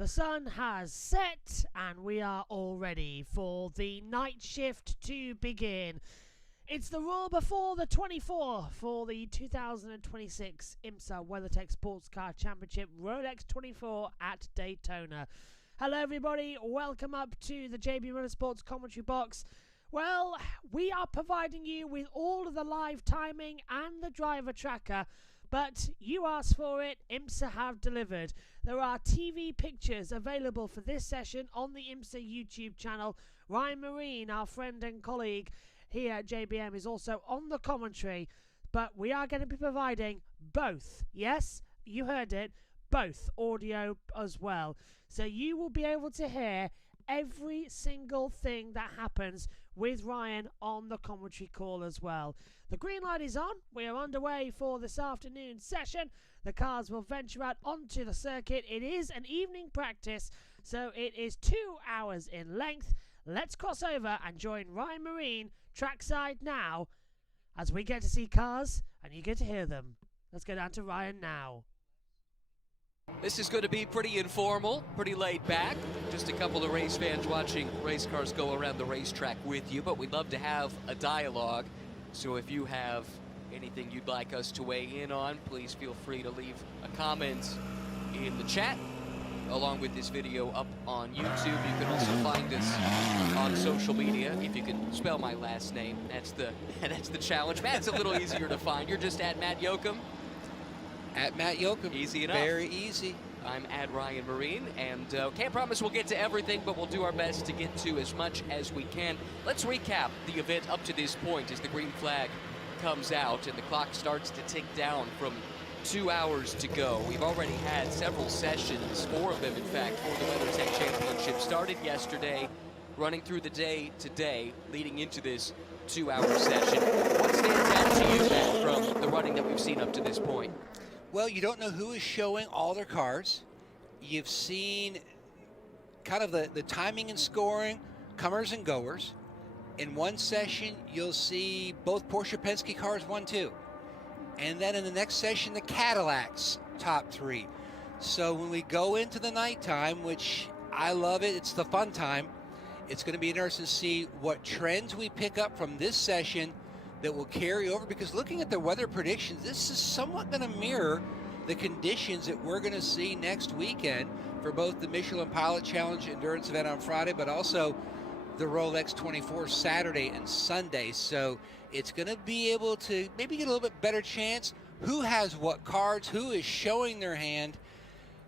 The sun has set and we are all ready for the night shift to begin. It's the roar before the 24 for the 2026 IMSA WeatherTech Sports Car Championship Rolex 24 at Daytona. Hello everybody, welcome up to the JBMotorsports commentary box. Well, we are providing you with all of the live timing and the driver tracker, but you asked for it, IMSA have delivered. There are TV pictures available for this session on the IMSA YouTube channel. Ryan Marine, our friend and colleague here at JBM, is also on the commentary, but we are going to be providing both. Yes, you heard it, both audio as well. So you will be able to hear every single thing that happens with Ryan on the commentary call as well. The green light is on. We are underway for this afternoon session. The cars will venture out onto the circuit. It is an evening practice, so it is 2 hours in length. Let's cross over and join Ryan Marine trackside now as we get to see cars and you get to hear them. Let's go down to Ryan now. This is going to be pretty informal, pretty laid back. Just a couple of race fans watching race cars go around the racetrack with you, but we'd love to have a dialogue. So if you have anything you'd like us to weigh in on, please feel free to leave a comment in the chat, along with this video up on YouTube. You can also find us on social media if you can spell my last name. That's the challenge. Matt's a little easier to find. You're just at Matt Yoakum. At Matt Yoakum. Easy enough. Very easy. I'm at Ryan Marine, and can't promise we'll get to everything, but we'll do our best to get to as much as we can. Let's recap the event up to this point as the green flag comes out and the clock starts to tick down from 2 hours to go. We've already had several sessions, 4 of them in fact, for the WeatherTech Championship. Started yesterday, running through the day today, leading into this 2-hour session. What stands out to you, Matt, from the running that we've seen up to this point? Well, you don't know who is showing all their cars. You've seen kind of the timing and scoring, comers and goers. In one session, you'll see both Porsche Penske cars 1-2. And then in the next session, the Cadillacs top 3. So when we go into the nighttime, which I love it, it's the fun time, it's going to be interesting to see what trends we pick up from this session that will carry over, because looking at the weather predictions, this is somewhat going to mirror the conditions that we're going to see next weekend for both the Michelin Pilot Challenge endurance event on Friday, but also the Rolex 24 Saturday and Sunday. So it's going to be able to maybe get a little bit better chance who has what cards, who is showing their hand,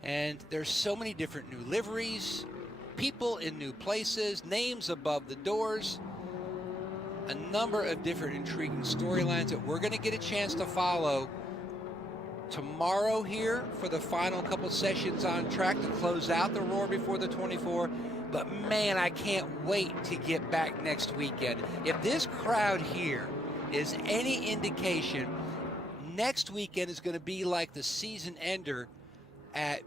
and there's so many different new liveries, people in new places, names above the doors, a number of different intriguing storylines that we're going to get a chance to follow tomorrow here for the final couple sessions on track to close out the roar before the 24. But man, I can't wait to get back next weekend. If this crowd here is any indication, next weekend is going to be like the season ender at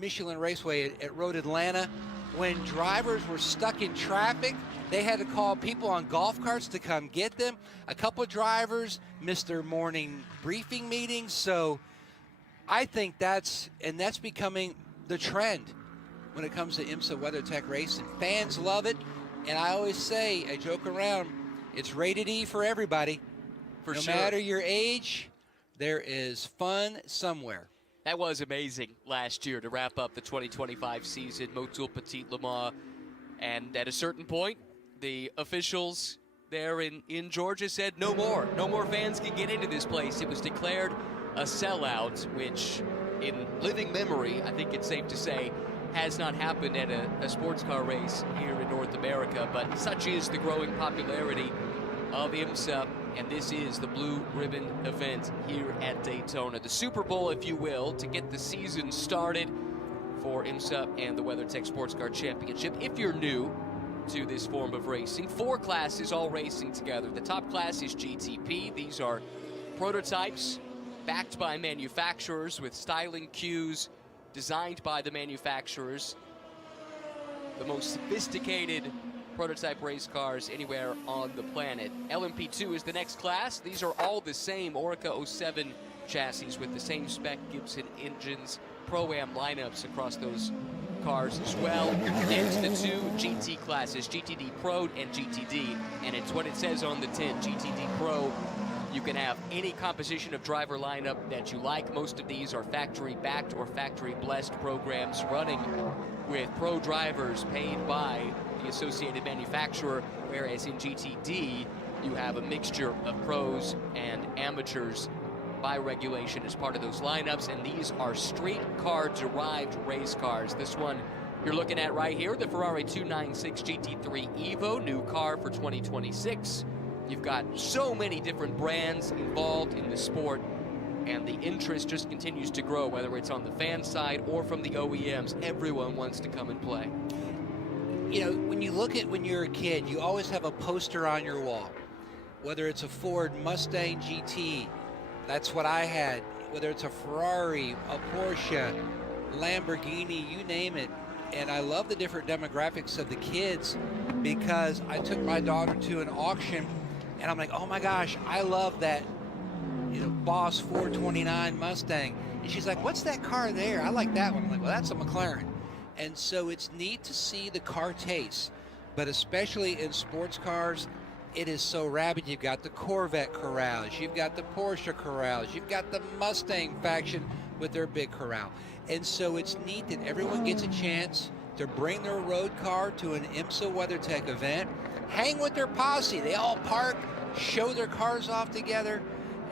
Michelin Raceway at Road Atlanta, when drivers were stuck in traffic. They had to call people on golf carts to come get them. A couple of drivers missed their morning briefing meetings. So I think that's becoming the trend when it comes to IMSA WeatherTech racing. Fans love it. And I always say, I joke around, it's rated E for everybody. For no sure. matter your age, there is fun somewhere. That was amazing last year to wrap up the 2025 season, Motul Petit Le Mans. And at a certain point, the officials there in Georgia said no more fans can get into this place. It was declared a sellout, which in living memory, I think it's safe to say, has not happened at a sports car race here in North America. But such is the growing popularity of IMSA, and this is the Blue Ribbon event here at Daytona. The Super Bowl, if you will, to get the season started for IMSA and the WeatherTech Sports Car Championship. If you're new to this form of racing, 4 classes all racing together. The top class is GTP. These are prototypes backed by manufacturers with styling cues designed by the manufacturers. The most sophisticated prototype race cars anywhere on the planet. LMP2 is the next class. These are all the same Orica 07 chassis with the same spec Gibson engines, Pro-Am lineups across those cars as well. It's the two GT classes, GTD Pro and GTD, and it's what it says on the tin, GTD Pro. You can have any composition of driver lineup that you like. Most of these are factory-backed or factory-blessed programs running with pro drivers paid by the associated manufacturer, whereas in GTD, you have a mixture of pros and amateurs by regulation as part of those lineups, and these are street car derived race cars. This one you're looking at right here, the Ferrari 296 GT3 Evo, new car for 2026. You've got so many different brands involved in the sport, and the interest just continues to grow, whether it's on the fan side or from the OEMs. Everyone wants to come and play. You know, when you look at when you're a kid, you always have a poster on your wall, whether it's a Ford Mustang GT, that's what I had, whether it's a Ferrari, a Porsche, Lamborghini, you name it. And I love the different demographics of the kids, because I took my daughter to an auction and I'm like, oh my gosh, I love that, you know, Boss 429 Mustang. And she's like, what's that car there? I like that one. I'm like, well, that's a McLaren. And so it's neat to see the car taste, but especially in sports cars, it is so rabid. You've got the Corvette corrals, you've got the Porsche corrals, you've got the Mustang faction with their big corral. And so it's neat that everyone gets a chance to bring their road car to an IMSA WeatherTech event, hang with their posse. They all park, show their cars off together,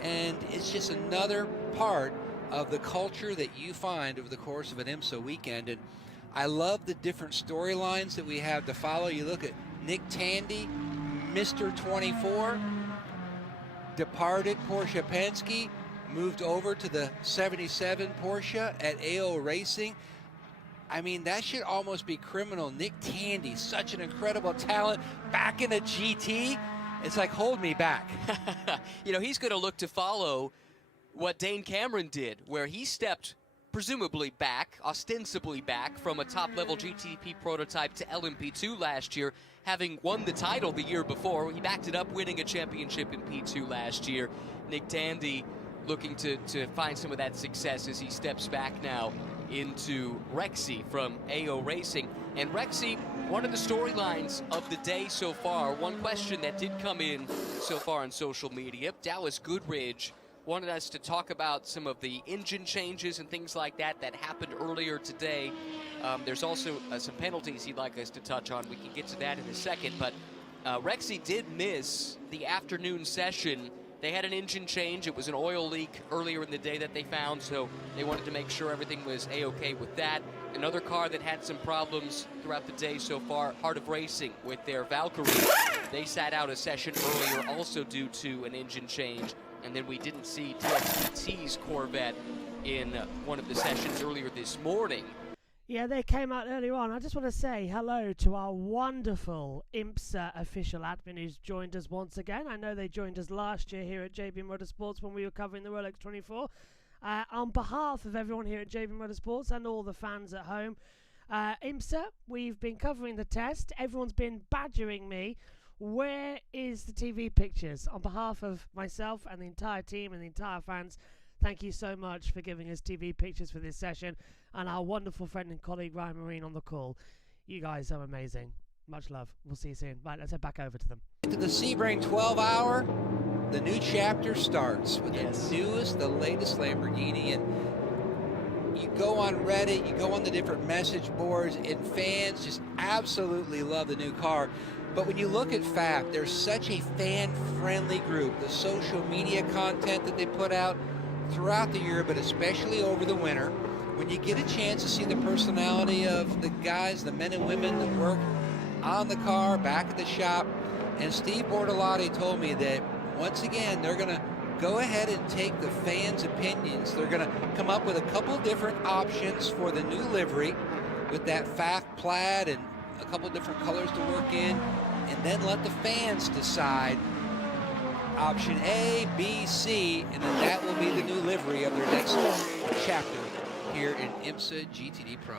and it's just another part of the culture that you find over the course of an IMSA weekend. And I love the different storylines that we have to follow. You look at Nick Tandy, Mr. 24, departed Porsche Penske, moved over to the 77 Porsche at AO Racing. I mean, that should almost be criminal. Nick Tandy, such an incredible talent, back in a GT. It's like, hold me back. You know, he's going to look to follow what Dane Cameron did, where he stepped presumably back, ostensibly back, from a top-level GTP prototype to LMP2 last year, having won the title the year before. He backed it up, winning a championship in P2 last year. Nick Tandy looking to find some of that success as he steps back now into Rexy from AO Racing. And Rexy, one of the storylines of the day so far, one question that did come in so far on social media, Dallas Goodridge wanted us to talk about some of the engine changes and things like that that happened earlier today. There's also some penalties he'd like us to touch on. We can get to that in a second, but Rexy did miss the afternoon session. They had an engine change. It was an oil leak earlier in the day that they found, so they wanted to make sure everything was A-okay with that. Another car that had some problems throughout the day so far, Heart of Racing with their Valkyrie. They sat out a session earlier also due to an engine change. And then we didn't see TXT's Corvette in one of the sessions earlier this morning. Yeah, they came out earlier on. I just want to say hello to our wonderful IMSA official admin who's joined us once again. I know they joined us last year here at JB Motorsports when we were covering the Rolex 24. On behalf of everyone here at JB Motorsports and all the fans at home, IMSA, we've been covering the test. Everyone's been badgering me. Where is the TV pictures? On behalf of myself and the entire team and the entire fans, thank you so much for giving us TV pictures for this session, and our wonderful friend and colleague Ryan Marine on the call. You guys are amazing. Much love. We'll see you soon. Right, let's head back over to them. To the Sebring 12 Hour, the new chapter starts with the newest, the latest Lamborghini, and you go on Reddit, you go on the different message boards, and fans just absolutely love the new car. But when you look at FAP, there's such a fan-friendly group. The social media content that they put out throughout the year, but especially over the winter, when you get a chance to see the personality of the guys, the men and women that work on the car, back at the shop, and Steve Bortolotti told me that, once again, they're going to go ahead and take the fans' opinions. They're going to come up with a couple different options for the new livery with that FAF plaid and a couple different colors to work in, and then let the fans decide option A, B, C, and then that will be the new livery of their next chapter here in IMSA GTD Pro.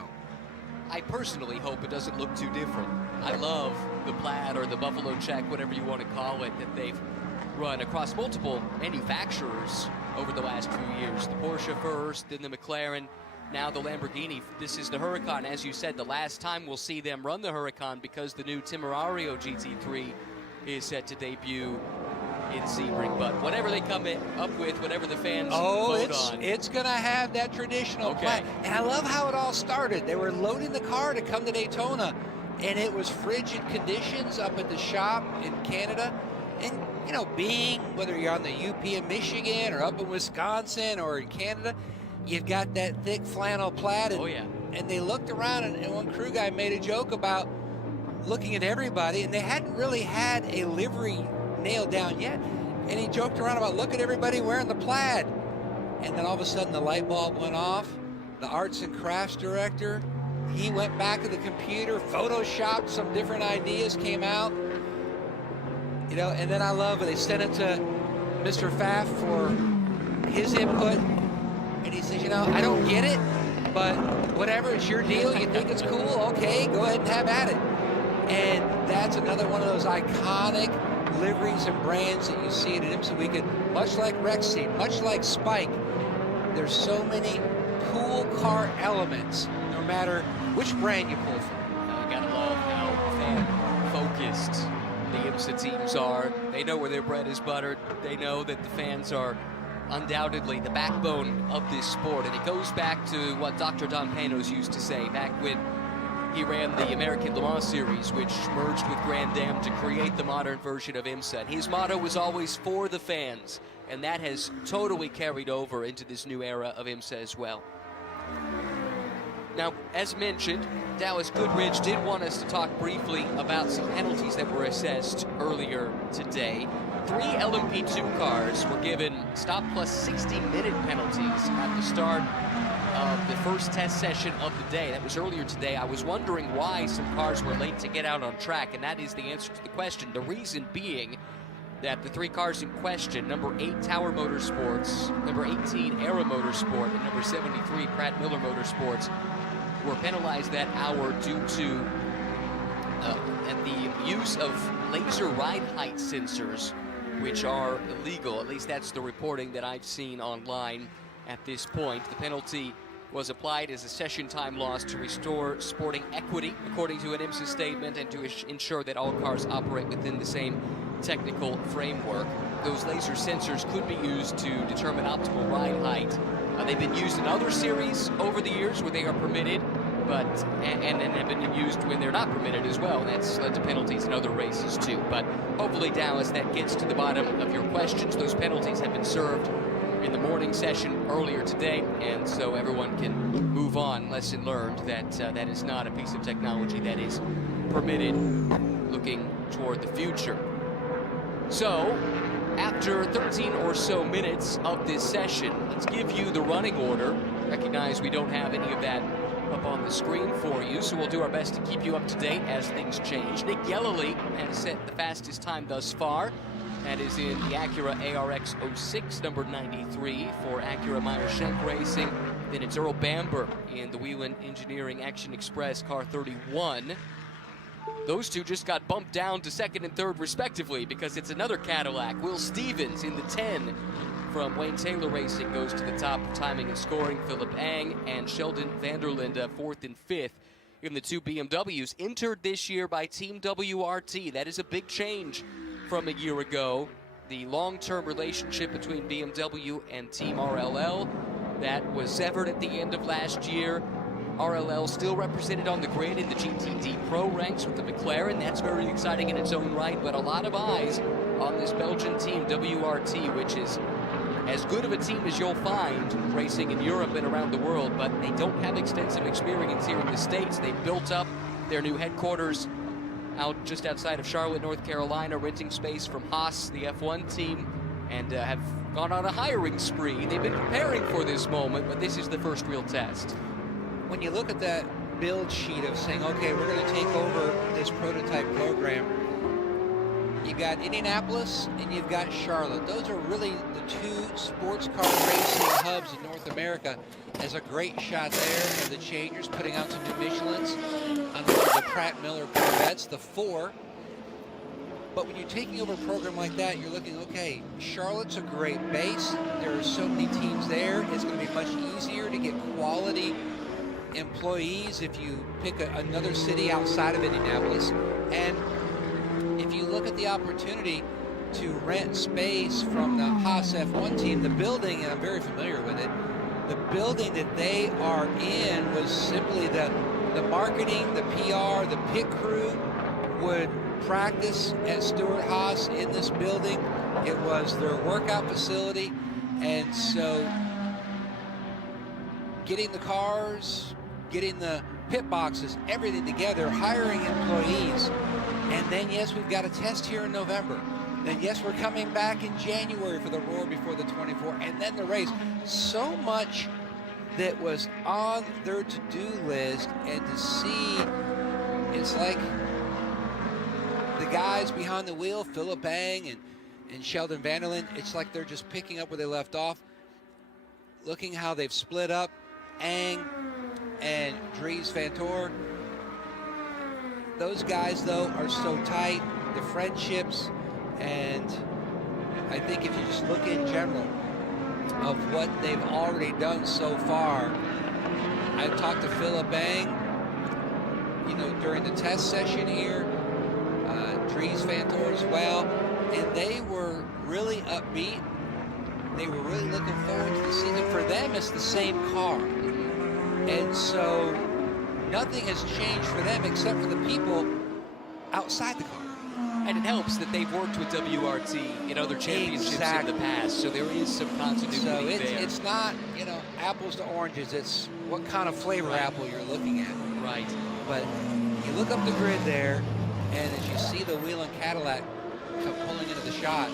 I personally hope it doesn't look too different. I love the plaid or the buffalo check, whatever you want to call it, that they've run across multiple manufacturers over the last few years. The Porsche first, then the McLaren, now the Lamborghini. This is the Huracan, as you said, the last time we'll see them run the Huracan because the new Temerario GT3 is set to debut in Sebring. But whatever they come up with, whatever the fans vote on. It's going to have that traditional plaid. And I love how it all started. They were loading the car to come to Daytona, and it was frigid conditions up at the shop in Canada. And, you know, being, whether you're on the UP in Michigan or up in Wisconsin or in Canada, you've got that thick flannel plaid. And, and they looked around, and one crew guy made a joke about looking at everybody, and they hadn't really had a livery nailed down yet. And he joked around about, look at everybody wearing the plaid. And then all of a sudden the light bulb went off. The arts and crafts director, he went back to the computer, photoshopped some different ideas, came out. You know, and then I love it. They sent it to Mr. Pfaff for his input. And he says, you know, I don't get it, but whatever, it's your deal. You think it's cool? Okay, go ahead and have at it. And that's another one of those iconic liveries and brands that you see at an IMSA weekend, much like Rexy, much like Spike. There's so many cool car elements, no matter which brand you pull from. You gotta love how fan-focused the IMSA teams are. They know where their bread is buttered. They know that the fans are undoubtedly the backbone of this sport. And it goes back to what Dr. Don Panos used to say back when he ran the American Le Mans Series, which merged with Grand Am to create the modern version of IMSA. And his motto was always for the fans, and that has totally carried over into this new era of IMSA as well. Now, as mentioned, Dallas Goodrich did want us to talk briefly about some penalties that were assessed earlier today. 3 LMP2 cars were given stop plus 60-minute penalties at the start of the first test session of the day. That was earlier today. I was wondering why some cars were late to get out on track, and that is the answer to the question. The reason being that the 3 cars in question, number 8 Tower Motorsports, number 18 Era Motorsport, and number 73 Pratt Miller Motorsports, were penalized that hour due to the use of laser ride height sensors, which are illegal. At least that's the reporting that I've seen online at this point. The penalty was applied as a session time loss to restore sporting equity, according to an IMSA statement, and to ensure that all cars operate within the same technical framework. Those laser sensors could be used to determine optimal ride height. They've been used in other series over the years where they are permitted, but and have been used when they're not permitted as well. That's led to penalties in other races too. But hopefully, Dallas, that gets to the bottom of your questions. Those penalties have been served in the morning session earlier today, and so everyone can move on. Lesson learned that that is not a piece of technology that is permitted looking toward the future. So, after 13 or so minutes of this session, let's give you the running order. Recognize we don't have any of that up on the screen for you, so we'll do our best to keep you up to date as things change. Nick Yellowly has set the fastest time thus far. That is in the Acura ARX 06, number 93 for Acura Meyer Shank Racing. Then it's Earl Bamber in the Whelen Engineering Action Express car 31. Those two just got bumped down to second and third respectively because it's another Cadillac. Will Stevens in the 10 from Wayne Taylor Racing goes to the top of timing and scoring. Philip Ang and Sheldon Vanderlinde 4th and 5th in the 2 BMWs entered this year by Team WRT. That is a big change from a year ago. The long-term relationship between BMW and Team RLL, that was severed at the end of last year. RLL still represented on the grid in the GTD Pro ranks with the McLaren. That's very exciting in its own right, but a lot of eyes on this Belgian team, WRT, which is as good of a team as you'll find racing in Europe and around the world, but they don't have extensive experience here in the States. They've built up their new headquarters out just outside of Charlotte, North Carolina, renting space from Haas, the F1 team, and have gone on a hiring spree. They've been preparing for this moment, but this is the first real test. When you look at that build sheet of saying, okay, we're going to take over this prototype program, you've got Indianapolis and you've got Charlotte. Those are really the 2 sports car racing hubs in North America. There's a great shot there of the changers putting out some new Michelins on the Pratt Miller Corvettes, the 4. But when you're taking over a program like that, you're looking, okay, Charlotte's a great base. There are so many teams there. It's going to be much easier to get quality employees if you pick another city outside of Indianapolis. And if you look at the opportunity to rent space from the Haas F1 team, the building, and I'm very familiar with it, the building that they are in was simply the marketing, the PR, the pit crew would practice at Stewart Haas in this building. It was their workout facility, and so getting the cars, getting the pit boxes, everything together, hiring employees, and then yes, we've got a test here in November. Then yes, we're coming back in January for the Roar before the 24, and then the race. So much that was on their to-do list, and to see, it's like the guys behind the wheel, Philip Bang and Sheldon Vanderlyn, it's like they're just picking up where they left off, looking how they've split up, Ang and Dries Vanthoor. Those guys, though, are so tight, the friendships, and I think if you just look in general of what they've already done so far, I've talked to Philip Bang, you know, during the test session here, Dries Vanthoor as well, and they were really upbeat. They were really looking forward to the season. For them, it's the same car. And so nothing has changed for them except for the people outside the car. And it helps that they've worked with WRT in other championships in the past, so there is some continuity so there. It's not, you know, apples to oranges. It's what kind of flavor apple you're looking at. Right. But you look up the grid there, and as you see the Whelen Cadillac come pulling into the shot,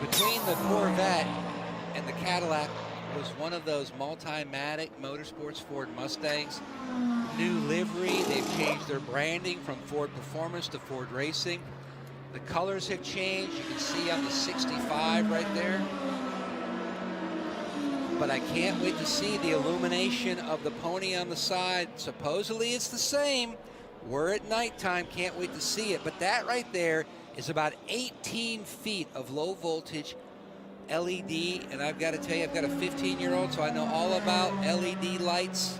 between the Corvette and the Cadillac was one of those multi-matic Motorsports Ford Mustangs. New livery, they've changed their branding from Ford Performance to Ford Racing. The colors have changed. You can see on the 65 right there. But I can't wait to see the illumination of the pony on the side. Supposedly it's the same. We're at nighttime, can't wait to see it. But that right there is about 18 feet of low voltage LED, and I've got to tell you, I've got a 15-year-old, so I know all about LED lights.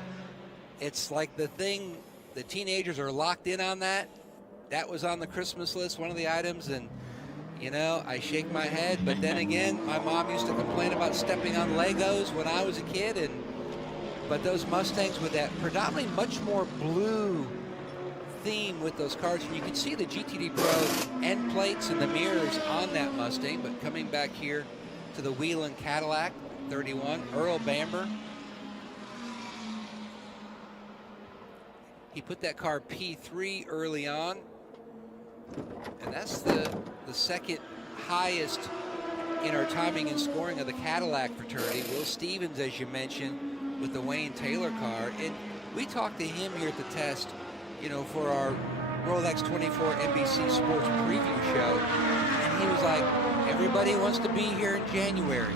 It's like the thing, the teenagers are locked in on that. That was on the Christmas list, one of the items, and, you know, I shake my head. But then again, my mom used to complain about stepping on Legos when I was a kid, but those Mustangs with that predominantly much more blue theme with those cars, and you can see the GTD Pro end plates and the mirrors on that Mustang. But coming back here to the Whelen Cadillac 31, Earl Bamber, he put that car P3 early on, and that's the second highest in our timing and scoring of the Cadillac fraternity. Will Stevens, as you mentioned, with the Wayne Taylor car, and we talked to him here at the test, you know, for our Rolex 24 NBC Sports preview show, and he was like, everybody wants to be here in January.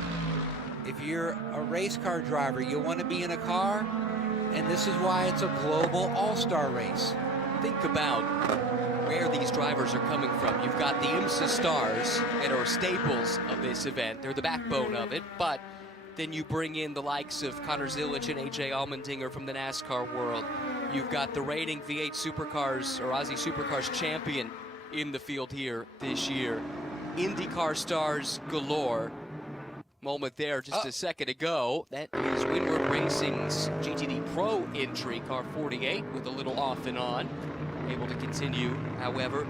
If you're a race car driver, you want to be in a car, and this is why it's a global all-star race. Think about where these drivers are coming from. You've got the IMSA stars that are staples of this event. They're the backbone of it, but then you bring in the likes of Connor Zilic and AJ Allmendinger from the NASCAR world. You've got the reigning V8 Supercars, or Aussie Supercars champion in the field here this year. IndyCar stars galore. Moment there just a second ago. That is Windward Racing's GTD Pro entry, car 48, with a little off and on. Able to continue, however.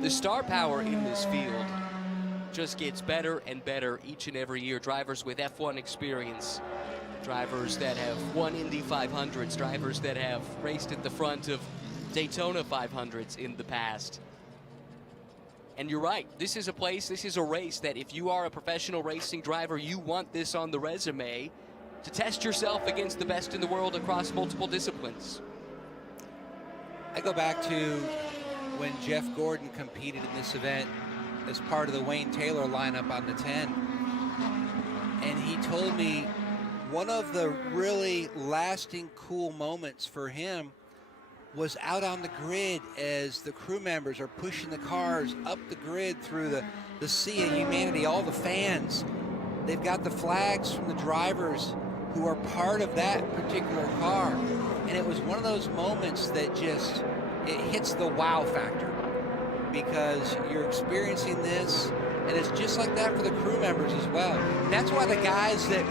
The star power in this field just gets better and better each and every year. Drivers with F1 experience, drivers that have won Indy 500s, drivers that have raced at the front of Daytona 500s in the past. And you're right, this is a place, this is a race that if you are a professional racing driver, you want this on the resume to test yourself against the best in the world across multiple disciplines. I go back to when Jeff Gordon competed in this event as part of the Wayne Taylor lineup on the 10. And he told me one of the really lasting cool moments for him was out on the grid as the crew members are pushing the cars up the grid through the sea of humanity, all the fans. They've got the flags from the drivers who are part of that particular car. And it was one of those moments that just, it hits the wow factor, because you're experiencing this, and it's just like that for the crew members as well. And that's why the guys that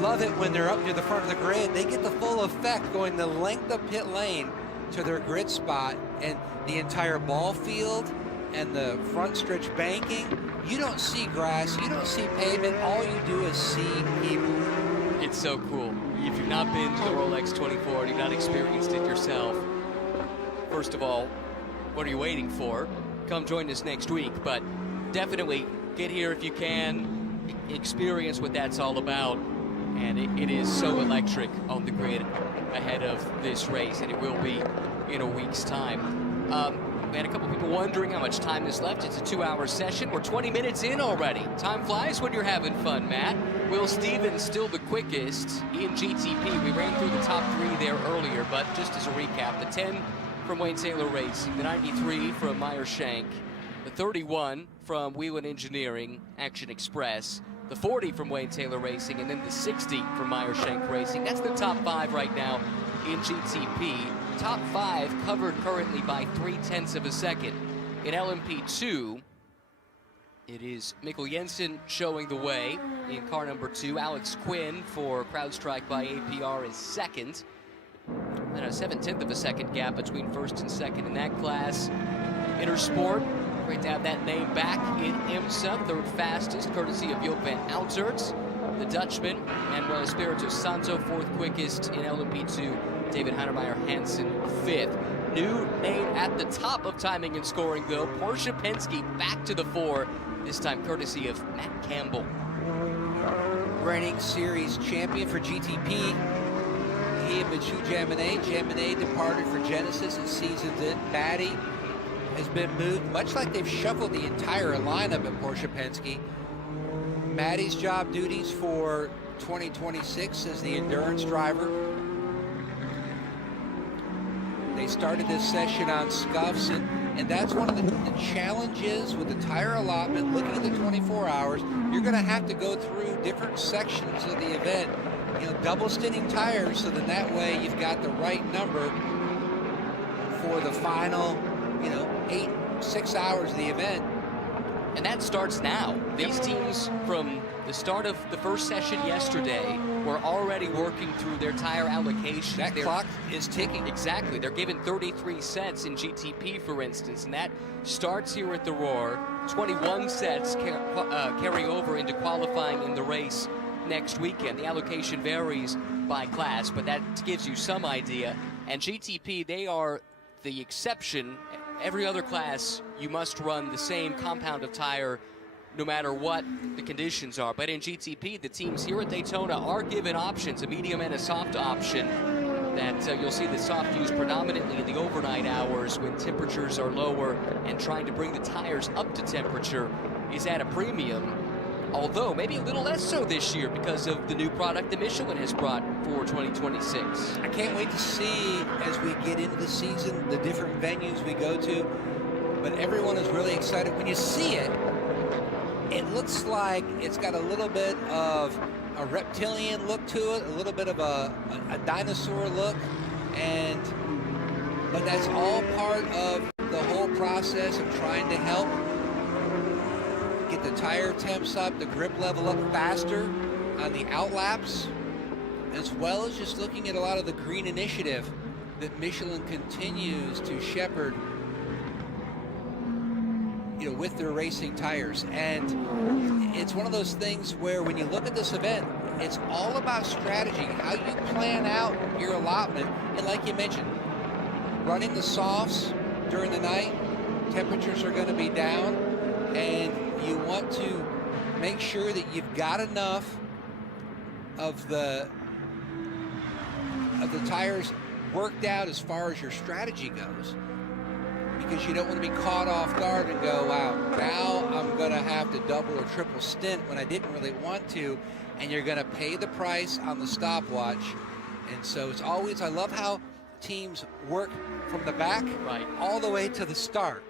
love it when they're up near the front of the grid, they get the full effect going the length of pit lane to their grid spot, and the entire ball field and the front stretch banking. You don't see grass, you don't see pavement, all you do is see people. It's so cool. If you've not been to the Rolex 24 and you've not experienced it yourself, first of all, what are you waiting for? Come join us next week, but definitely get here if you can, experience what that's all about. And it is so electric on the grid ahead of this race, and it will be in a week's time. We had a couple people wondering how much time is left. It's a 2-hour session. We're 20 minutes in already. Time flies when you're having fun, Matt. Will Stevens still the quickest in GTP. We ran through the top 3 there earlier, but just as a recap, the 10 from Wayne Taylor Racing, the 93 from Meyer Shank, the 31 from Whelen Engineering, Action Express, the 40 from Wayne Taylor Racing, and then the 60 from Meyer Shank Racing. That's the top 5 right now in GTP. Top 5 covered currently by 0.3 of a second. In LMP2, it is Mikkel Jensen showing the way in car number 2. Alex Quinn for CrowdStrike by APR is second. And a 0.7 of a second gap between first and second in that class. Intersport, great to have that name back in IMSA, third fastest, courtesy of Joop van Outert. The Dutchman, Manuel Espirito Santo, fourth quickest in LMP2. David Heinemeier Hansen, fifth. New name at the top of timing and scoring, though. Porsche Penske back to the 4, this time courtesy of Matt Campbell. Reigning series champion for GTP. He and Michu Jaminet. Jaminet departed for Genesis and season's in. Maddie has been moved, much like they've shuffled the entire lineup at Porsche Penske. Maddie's job duties for 2026 as the endurance driver. They started this session on scuffs, and that's one of the challenges with the tire allotment. Looking at the 24 hours, you're going to have to go through different sections of the event. You know, double stinting tires, so then that way you've got the right number for the final, 6 hours of the event. And that starts now. These teams, from the start of the first session yesterday, were already working through their tire allocation. That clock is ticking. Exactly. They're given 33 sets in GTP, for instance, and that starts here at the Roar. 21 sets carry over into qualifying in the race next weekend. The allocation varies by class, but that gives you some idea. And GTP, they are the exception. Every other class, you must run the same compound of tire no matter what the conditions are. But in GTP, the teams here at Daytona are given options, a medium and a soft option, that you'll see the soft used predominantly in the overnight hours when temperatures are lower, and trying to bring the tires up to temperature is at a premium. Although maybe a little less so this year because of the new product that Michelin has brought for 2026. I can't wait to see, as we get into the season, the different venues we go to. But everyone is really excited. When you see it, it looks like it's got a little bit of a reptilian look to it, a little bit of a dinosaur look, but that's all part of the whole process of trying to help get the tire temps up, the grip level up faster on the outlaps, as well as just looking at a lot of the green initiative that Michelin continues to shepherd, with their racing tires. And it's one of those things where when you look at this event, it's all about strategy, how you plan out your allotment. And like you mentioned, running the softs during the night, temperatures are going to be down, and you want to make sure that you've got enough of the tires worked out as far as your strategy goes, because you don't want to be caught off guard and go, wow, now I'm going to have to double or triple stint when I didn't really want to, and you're going to pay the price on the stopwatch. And so it's always, I love how teams work from the back all the way to the start.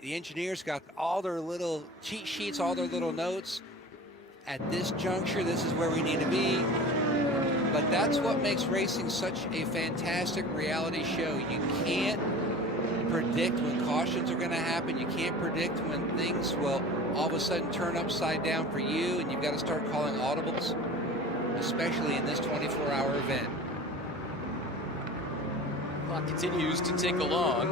The engineers got all their little cheat sheets, all their little notes. At this juncture, this is where we need to be. But that's what makes racing such a fantastic reality show. You can't predict when cautions are going to happen. You can't predict when things will all of a sudden turn upside down for you, and you've got to start calling audibles, especially in this 24-hour event. Clock continues to tick along,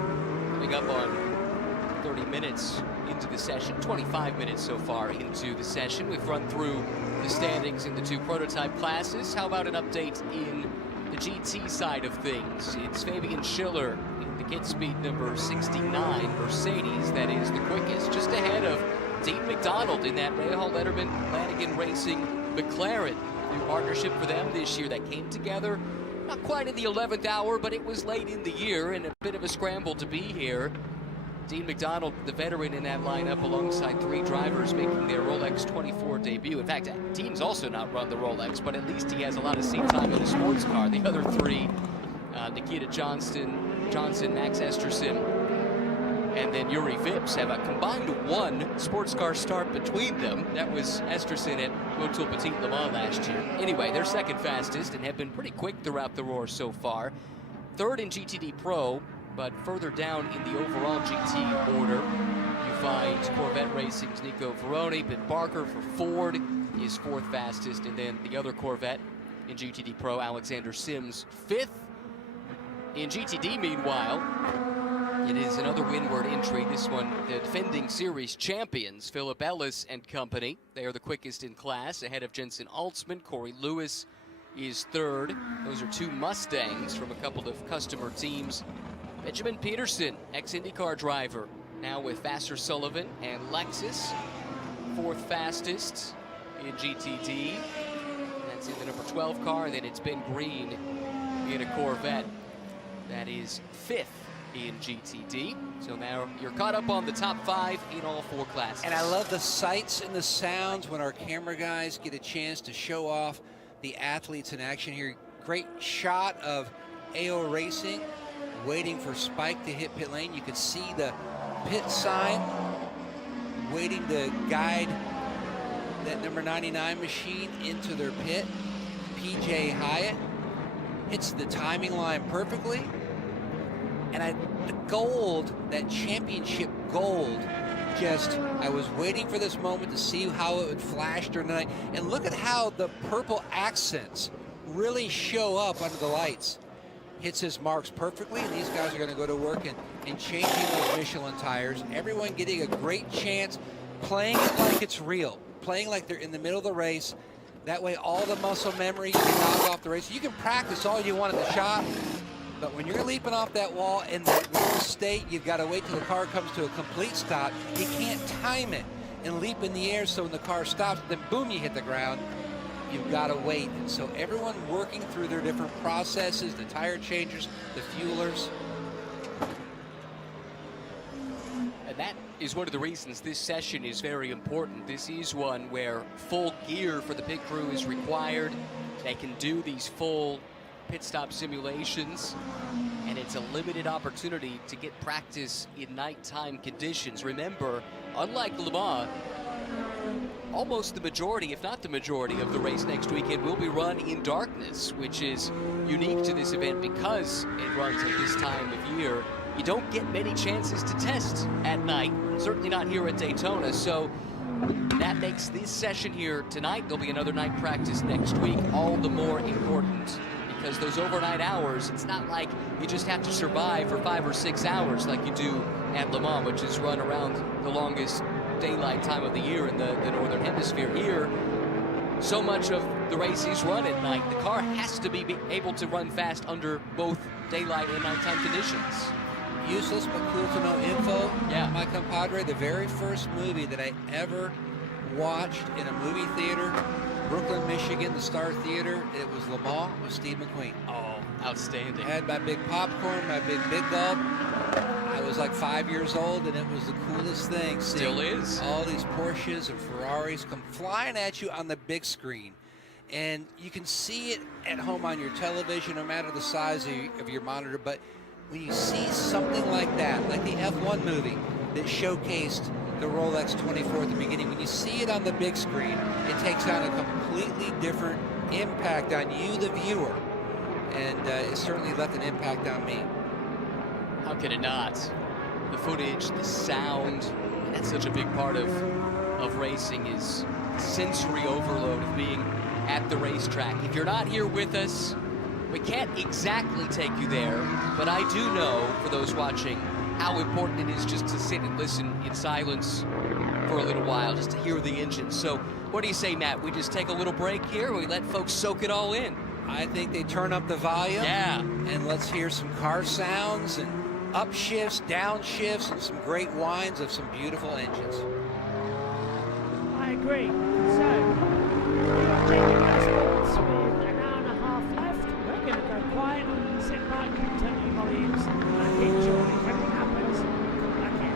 coming up on 30 minutes into the session, 25 minutes so far into the session. We've run through the standings in the two prototype classes. How about an update in the GT side of things? It's Fabian Schiller in the kit speed number 69 Mercedes that is the quickest, just ahead of Dean McDonald in that Rahal Letterman Lanigan Racing McLaren. New partnership for them this year that came together not quite in the 11th hour, but it was late in the year and a bit of a scramble to be here. Dean McDonald, the veteran in that lineup, alongside three drivers making their Rolex 24 debut. In fact, Dean's also not run the Rolex, but at least he has a lot of seat time in the sports car. The other three, Nikita Johnson, Max Esterson, and then Yuri Vips have a combined one sports car start between them. That was Esterson at Motul Petit Le Mans last year. Anyway, they're second fastest and have been pretty quick throughout the Roar so far. Third in GTD Pro, but further down in the overall GT order, you find Corvette Racing's Nico Veroni, Ben Barker for Ford is fourth fastest, and then the other Corvette in GTD Pro, Alexander Sims, fifth. In GTD, meanwhile, it is another windward entry. This one, the defending series champions, Philip Ellis and company. They are the quickest in class, ahead of Jensen Altzman. Corey Lewis is third. Those are two Mustangs from a couple of customer teams. Benjamin Peterson, ex-IndyCar driver, now with Vassar Sullivan and Lexus. Fourth fastest in GTD. That's in the number 12 car, and then it's Ben Green in a Corvette. That is fifth in GTD. So now you're caught up on the top five in all four classes. And I love the sights and the sounds when our camera guys get a chance to show off the athletes in action here. Great shot of AO Racing waiting for Spike to hit pit lane. You could see the pit sign waiting to guide that number 99 machine into their pit. PJ Hyatt hits the timing line perfectly. And the gold, that championship gold, I was waiting for this moment to see how it would flash during the night. And look at how the purple accents really show up under the lights. Hits his marks perfectly, and these guys are going to go to work and changing those Michelin tires. Everyone getting a great chance, playing it like it's real, playing like they're in the middle of the race. That way all the muscle memory, you can knock off the race. You can practice all you want at the shop, but when you're leaping off that wall in that little state, you've got to wait till the car comes to a complete stop. You can't time it and leap in the air so when the car stops, then boom, you hit the ground. You've got to wait. And so everyone working through their different processes, the tire changers, the fuelers. And that is one of the reasons this session is very important. This is one where full gear for the pit crew is required. They can do these full pit stop simulations, and it's a limited opportunity to get practice in nighttime conditions. Remember, unlike Le Mans, almost the majority, if not the majority, of the race next weekend will be run in darkness, which is unique to this event because it runs at this time of year. You don't get many chances to test at night, certainly not here at Daytona, so that makes this session here tonight, there'll be another night practice next week, all the more important. Because those overnight hours, it's not like you just have to survive for 5 or 6 hours like you do at Le Mans, which is run around the longest daylight time of the year in the Northern Hemisphere. Here, so much of the race is run at night. The car has to be able to run fast under both daylight and nighttime conditions. Useless but cool to know info. Yeah. My compadre, the very first movie that I ever watched in a movie theater, Brooklyn, Michigan, the Star Theater, it was Le Mans with Steve McQueen. Oh, outstanding. I had my big popcorn, my big gulp. I was like 5 years old, and it was the coolest thing. Still is. All these Porsches and Ferraris come flying at you on the big screen. And you can see it at home on your television, no matter the size of your monitor. But when you see something like that, like the F1 movie that showcased the Rolex 24 at the beginning, when you see it on the big screen, it takes on a completely different impact on you, the viewer. And it certainly left an impact on me. How can it not? The footage, the sound, and that's such a big part of racing, is sensory overload of being at the racetrack. If you're not here with us, we can't exactly take you there, but I do know, for those watching, how important it is just to sit and listen in silence for a little while, just to hear the engine. So what do you say, Matt? We just take a little break here, we let folks soak it all in? I think they turn up the volume. Yeah. And let's hear some car sounds and upshifts, downshifts, and some great whines of some beautiful engines. I agree. So, we've got JBMotorsports with an hour and a half left. We're going to go quiet, sit back, turn your volumes, and enjoy. If anything happens, back in.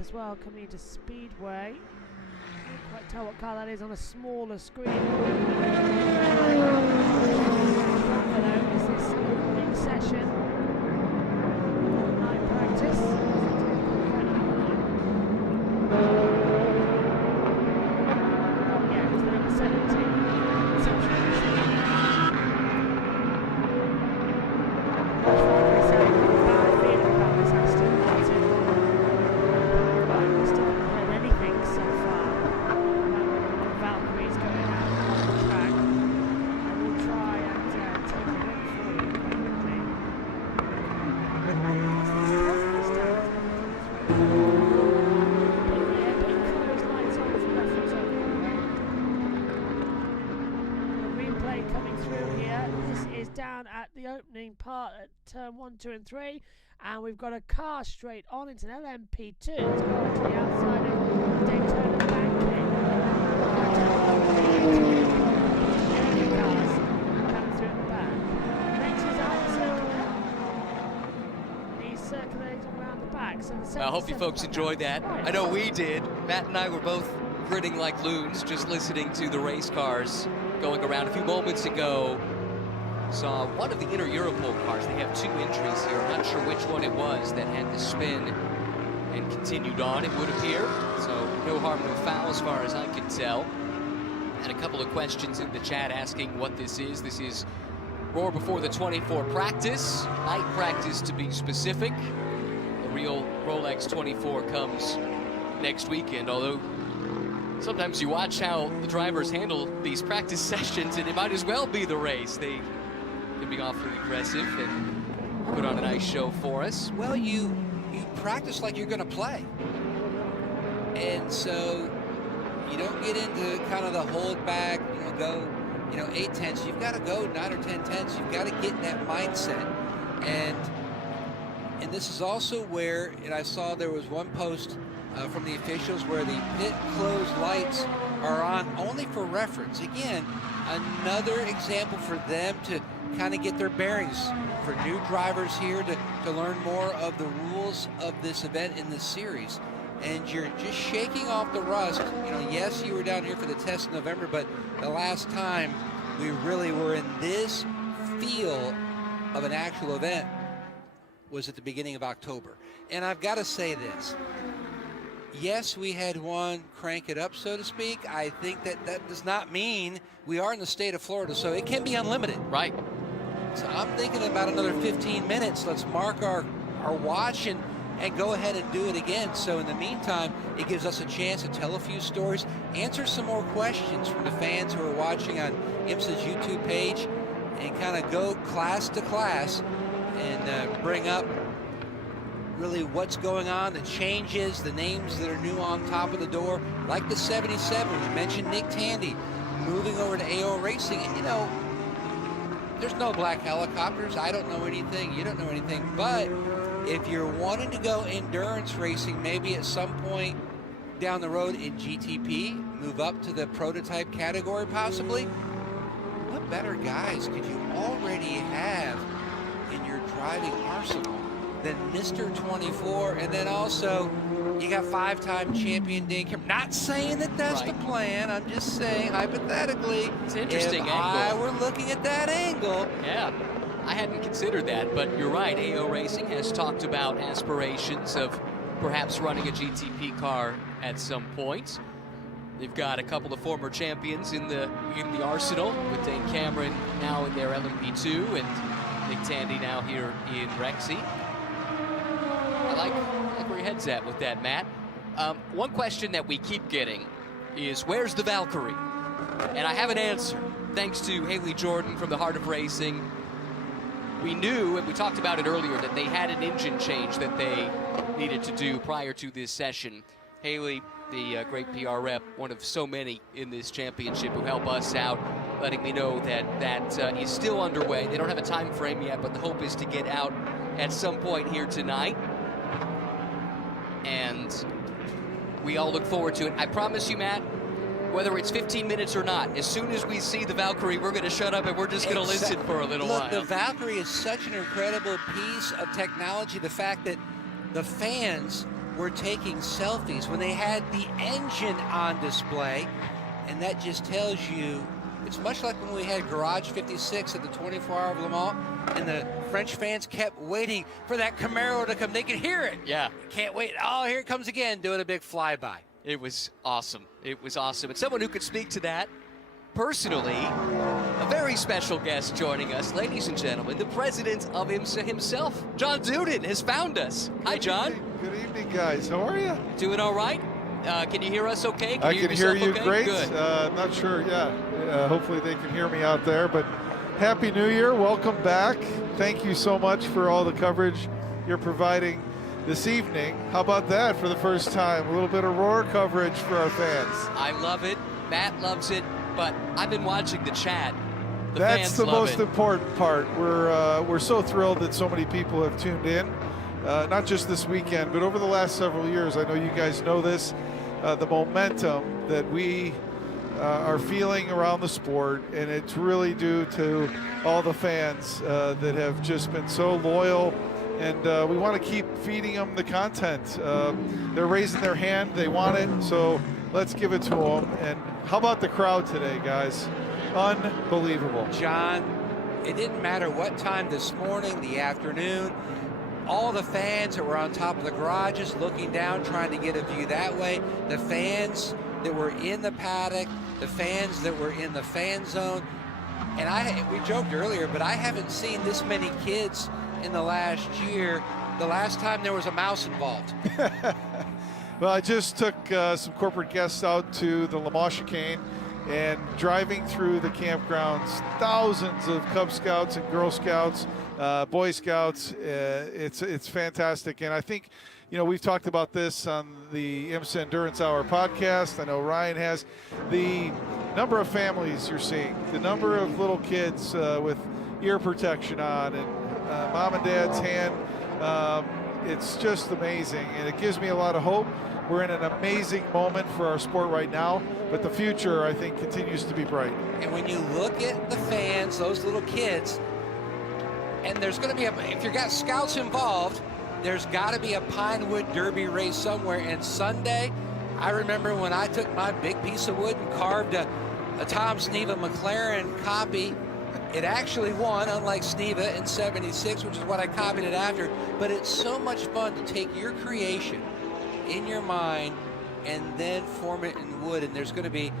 As well, coming into Speedway. Can't quite tell what car that is on a smaller screen. Is this opening session? Night practice. Yeah, it's number 17. Down at the opening part at turn 1, 2 and 3, and we've got a car straight on into an LMP2. It's going to the outside of Daytona banking. Cars coming through in the back. Next is IMSA. He's circulating around the back. So the I hope you folks enjoyed that. I know we did. Matt and I were both grinning like loons just listening to the race cars going around. A few moments ago, saw one of the Inter Europol cars. They have two entries here. I'm not sure which one it was that had the spin and continued on, it would appear. So no harm, no foul as far as I can tell. Had a couple of questions in the chat asking what this is. This is Roar Before the 24 practice, night practice to be specific. The real Rolex 24 comes next weekend, although sometimes you watch how the drivers handle these practice sessions and it might as well be the race. They can be awfully aggressive and put on a nice show for us. Well, you practice like you're going to play. And so you don't get into kind of the hold back, go, 8 tenths. You've got to go 9 or 10 tenths. You've got to get in that mindset. And this is also where, and I saw there was one post from the officials where the pit closed lights are on only for reference. Again, another example for them to kind of get their bearings, for new drivers here to learn more of the rules of this event in this series. And you're just shaking off the rust. You know, yes, you were down here for the test in November, but the last time we really were in this feel of an actual event was at the beginning of October. And I've got to say this. Yes, we had one crank it up, so to speak. I think that does not mean we are in the state of Florida, so it can be unlimited. Right. So I'm thinking about another 15 minutes. Let's mark our watch and go ahead and do it again. So in the meantime, it gives us a chance to tell a few stories, answer some more questions from the fans who are watching on IMSA's YouTube page, and kind of go class to class and bring up really what's going on, the changes, the names that are new on top of the door, like the 77. We mentioned Nick Tandy moving over to AO Racing. And, you know, there's no black helicopters. I don't know anything. You don't know anything. But if you're wanting to go endurance racing, maybe at some point down the road in GTP, move up to the prototype category possibly, what better guys could you already have in your driving arsenal than Mr. 24? And then also, you got 5-time champion Dink. I'm not saying that that's the plan. I'm just saying, hypothetically, it's an interesting if angle. I were looking at that angle. Yeah, I hadn't considered that, but you're right. AO Racing has talked about aspirations of perhaps running a GTP car at some point. They've got a couple of former champions in the arsenal, with Dane Cameron now in their LMP2 and Nick Tandy now here in Rexy. I like where your head's at with that, Matt. One question that we keep getting is, where's the Valkyrie? And I have an answer, thanks to Haley Jordan from the Heart of Racing. We knew, and we talked about it earlier, that they had an engine change that they needed to do prior to this session. Haley, the great PR rep, one of so many in this championship who help us out, letting me know that is still underway. They don't have a time frame yet, but the hope is to get out at some point here tonight. And we all look forward to it. I promise you, Matt, whether it's 15 minutes or not, as soon as we see the Valkyrie, we're going to shut up and we're just going to listen for a little while. Look, the Valkyrie is such an incredible piece of technology. The fact that the fans were taking selfies when they had the engine on display, and that just tells you, it's much like when we had Garage 56 at the 24 Hour of Le Mans, and the French fans kept waiting for that Camaro to come. They could hear it. Yeah. Can't wait. Oh, here it comes again, doing a big flyby. It was awesome. It was awesome. And someone who could speak to that personally, a very special guest joining us, ladies and gentlemen, the president of IMSA himself, John Duden, has found us. Hi, John. Good evening, guys. How are you? Doing all right? Can you hear us okay? I can hear you okay? great. Good. Not sure, hopefully they can hear me out there, but Happy New Year. Welcome back. Thank you so much for all the coverage you're providing this evening. How about that for the first time? A little bit of roar coverage for our fans. I love it. Matt loves it, but I've been watching the chat. That's the most important part. We're so thrilled that so many people have tuned in, not just this weekend, but over the last several years. I know you guys know this, the momentum that we are feeling around the sport, and it's really due to all the fans that have just been so loyal, and we want to keep feeding them the content. They're raising their hand, they want it, so let's give it to them. And how about the crowd today, guys? Unbelievable. John, it didn't matter what time this morning, the afternoon, all the fans that were on top of the garages looking down, trying to get a view that way, the fans that were in the paddock, the fans that were in the fan zone. And we joked earlier, but I haven't seen this many kids in the last year, the last time there was a mouse involved. Well, I just took some corporate guests out to the Le Mans chicane, and driving through the campgrounds, thousands of Cub Scouts and Girl Scouts, Boy Scouts. It's fantastic. And I think, you know, we've talked about this on the IMSA Endurance Hour podcast. I know Ryan has. The number of families you're seeing, the number of little kids with ear protection on, and mom and dad's hand it's just amazing, and it gives me a lot of hope. We're in an amazing moment for our sport right now, but the future, I think, continues to be bright. And when you look at the fans, those little kids, and there's going to be if you've got scouts involved, there's got to be a Pinewood Derby race somewhere. And Sunday, I remember when I took my big piece of wood and carved a Tom Sneva McLaren copy. It actually won, unlike Sneva in '76, which is what I copied it after. But it's so much fun to take your creation in your mind and then form it in wood. And there's going to be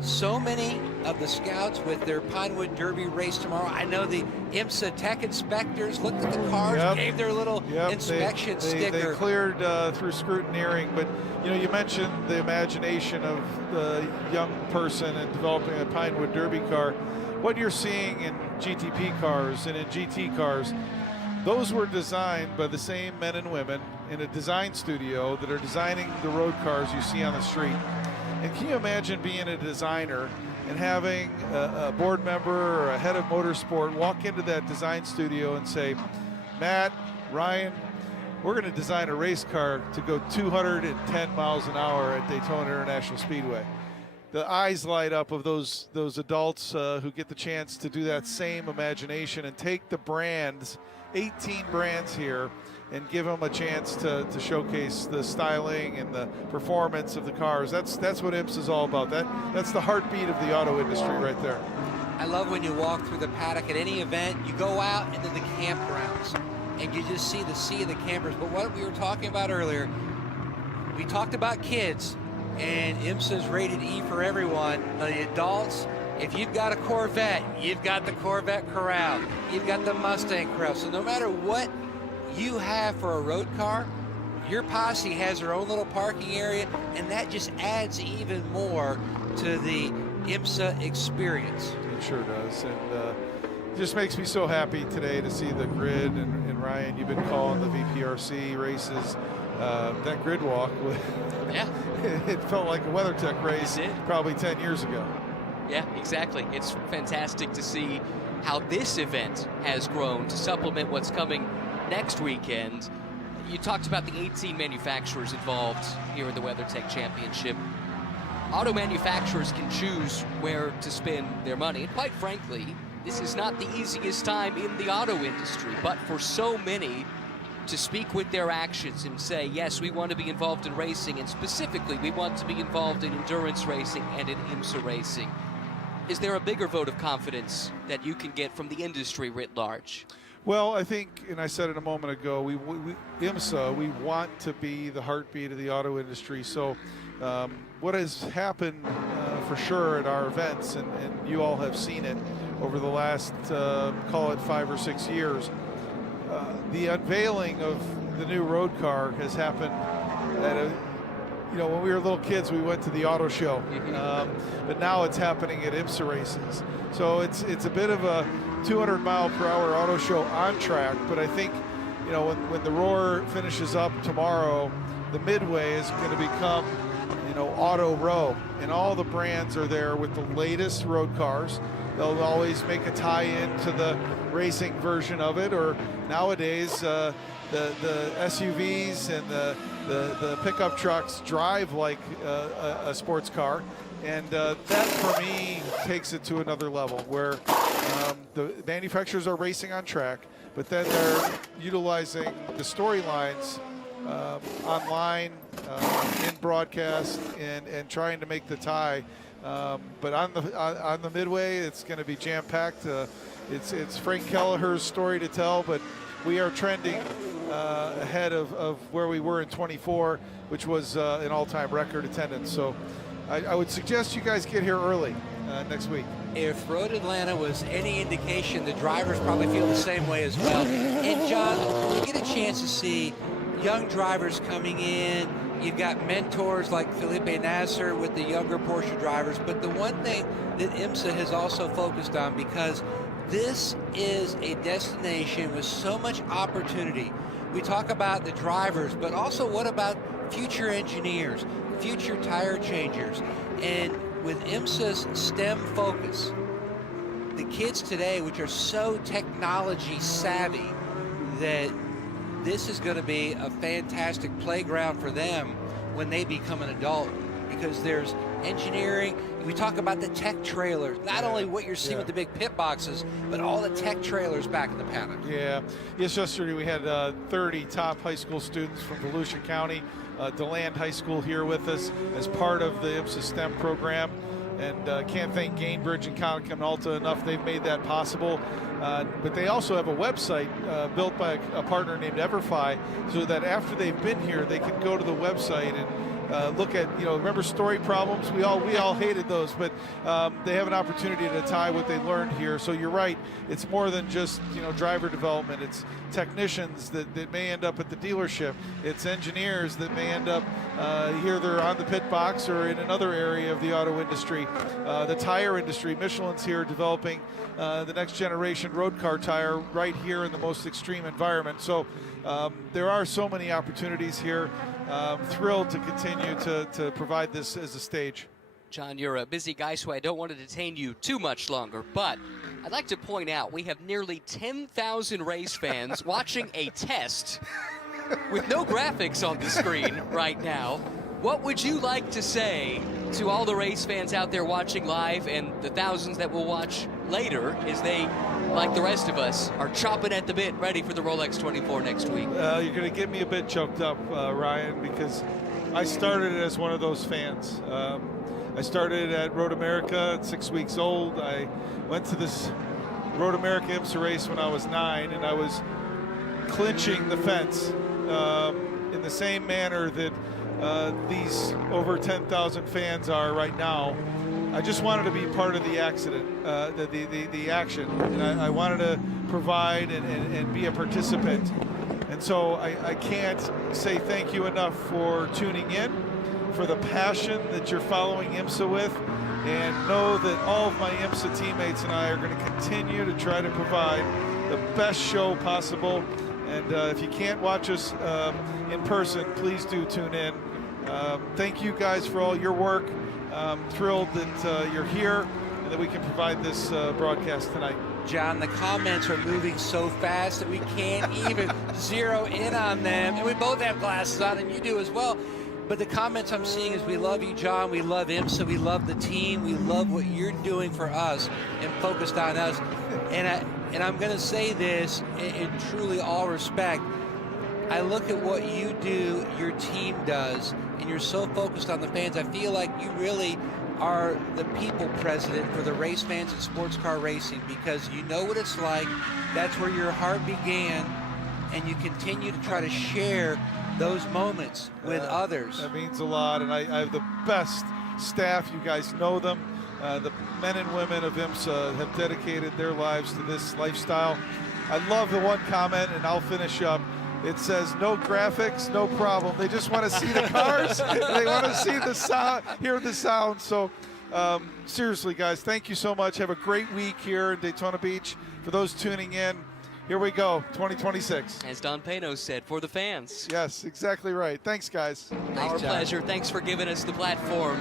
so many of the scouts with their Pinewood Derby race tomorrow. I know the IMSA tech inspectors looked at the cars, gave their little inspection sticker. They cleared through scrutineering, but you mentioned the imagination of the young person and developing a Pinewood Derby car. What you're seeing in GTP cars and in GT cars, those were designed by the same men and women in a design studio that are designing the road cars you see on the street. And can you imagine being a designer and having a board member or a head of motorsport walk into that design studio and say, Matt, Ryan, we're going to design a race car to go 210 miles an hour at Daytona International Speedway. The eyes light up of those adults who get the chance to do that same imagination and take the brands, 18 brands here, and give them a chance to showcase the styling and the performance of the cars. That's what IMSA is all about. That's the heartbeat of the auto industry right there. I love when you walk through the paddock at any event, you go out into the campgrounds and you just see the sea of the campers. But what we were talking about earlier, we talked about kids, and IMSA's rated E for everyone. The adults, if you've got a Corvette, you've got the Corvette Corral, you've got the Mustang Corral. So no matter what you have for a road car, your posse has their own little parking area, and that just adds even more to the IMSA experience. It sure does, and just makes me so happy today to see the grid. And Ryan, you've been calling the VPRC races. That grid walk, it felt like a WeatherTech race probably 10 years ago. Yeah, exactly. It's fantastic to see how this event has grown to supplement what's coming next weekend. You talked about the 18 manufacturers involved here in the WeatherTech Championship. Auto manufacturers can choose where to spend their money. And quite frankly, this is not the easiest time in the auto industry, but for so many to speak with their actions and say, yes, we want to be involved in racing, and specifically we want to be involved in endurance racing and in IMSA racing. Is there a bigger vote of confidence that you can get from the industry writ large? Well, I think, and I said it a moment ago, we IMSA, we want to be the heartbeat of the auto industry. So what has happened for sure at our events, and you all have seen it over the last, call it 5 or 6 years, the unveiling of the new road car has happened at when we were little kids, we went to the auto show, but now it's happening at IMSA races. So it's a bit of a 200-mile-per-hour auto show on track, but I think, when the Roar finishes up tomorrow, the Midway is going to become, Auto Row, and all the brands are there with the latest road cars. They'll always make a tie-in to the racing version of it, or nowadays the SUVs and the pickup trucks drive like a sports car, and that for me takes it to another level where the manufacturers are racing on track, but then they're utilizing the storylines online, in broadcast, and trying to make the tie. But on the Midway, it's going to be jam-packed. It's Frank Kelleher's story to tell, but we are trending ahead of where we were in 24, which was an all-time record attendance. So I would suggest you guys get here early next week. If Road Atlanta was any indication, the drivers probably feel the same way as well. And John, you get a chance to see young drivers coming in. You've got mentors like Felipe Nasser with the younger Porsche drivers. But the one thing that IMSA has also focused on, because this is a destination with so much opportunity. We talk about the drivers, but also what about future engineers, future tire changers? And with IMSA's STEM focus, the kids today, which are so technology savvy, that this is going to be a fantastic playground for them when they become an adult, because there's engineering. We talk about the tech trailers, not only what you're seeing with the big pit boxes, but all the tech trailers back in the paddock. Yeah. Yes, yesterday we had 30 top high school students from Volusia County, DeLand High School here with us as part of the IMSA STEM program. And can't thank Gainbridge and Conica and Alta enough. They've made that possible. But they also have a website built by a partner named Everfi, so that after they've been here, they can go to the website and look at, remember story problems? We all hated those, but they have an opportunity to tie what they learned here. So you're right, it's more than just driver development. It's technicians that may end up at the dealership. It's engineers that may end up here, they're on the pit box or in another area of the auto industry. The tire industry, Michelin's here developing the next generation road car tire right here in the most extreme environment. So there are so many opportunities here. Thrilled to continue to provide this as a stage. John, you're a busy guy, so I don't want to detain you too much longer, but I'd like to point out we have nearly 10,000 race fans watching a test with no graphics on the screen right now. What would you like to say to all the race fans out there watching live and the thousands that will watch later as they, like the rest of us, are chomping at the bit ready for the Rolex 24 next week? You're going to get me a bit choked up, Ryan, because I started as one of those fans. I started at Road America at 6 weeks old. I went to this Road America IMSA race when I was 9, and I was clinching the fence in the same manner that these over 10,000 fans are right now. I just wanted to be part of the accident, the action, and I wanted to provide and be a participant. And so I can't say thank you enough for tuning in, for the passion that you're following IMSA with, and know that all of my IMSA teammates and I are going to continue to try to provide the best show possible. And if you can't watch us in person, please do tune in. Thank you guys for all your work. I'm thrilled that you're here and that we can provide this broadcast tonight. John, the comments are moving so fast that we can't even zero in on them. And we both have glasses on, and you do as well. But the comments I'm seeing is, we love you, John. We love IMSA. We love the team. We love what you're doing for us and focused on us. And I'm going to say this in truly all respect. I look at what you do, your team does, and you're so focused on the fans. I feel like you really are the people president for the race fans and sports car racing, because you know what it's like. That's where your heart began, and you continue to try to share those moments with others. That means a lot, and I have the best staff. You guys know them. The men and women of IMSA have dedicated their lives to this lifestyle. I love the one comment, and I'll finish up. It says, no graphics, no problem. They just want to see the cars. They want to see the sound, hear the sound. So seriously, guys, thank you so much. Have a great week here in Daytona Beach. For those tuning in, here we go, 2026. As Don Pano said, for the fans. Yes, exactly right. Thanks, guys. Our pleasure. Thanks for giving us the platform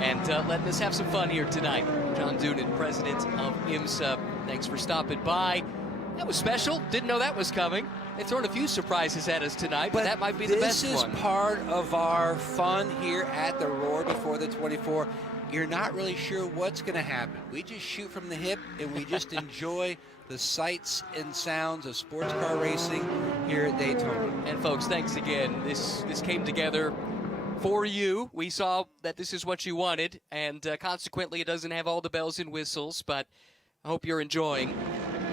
and letting us have some fun here tonight. John Doonan, president of IMSA, thanks for stopping by. That was special. Didn't know that was coming. They've thrown a few surprises at us tonight, but that might be the best one. This is part of our fun here at the Roar before the 24. You're not really sure what's going to happen. We just shoot from the hip, and we just enjoy the sights and sounds of sports car racing here at Daytona. And folks, thanks again. This came together for you. We saw that this is what you wanted, and consequently it doesn't have all the bells and whistles, but I hope you're enjoying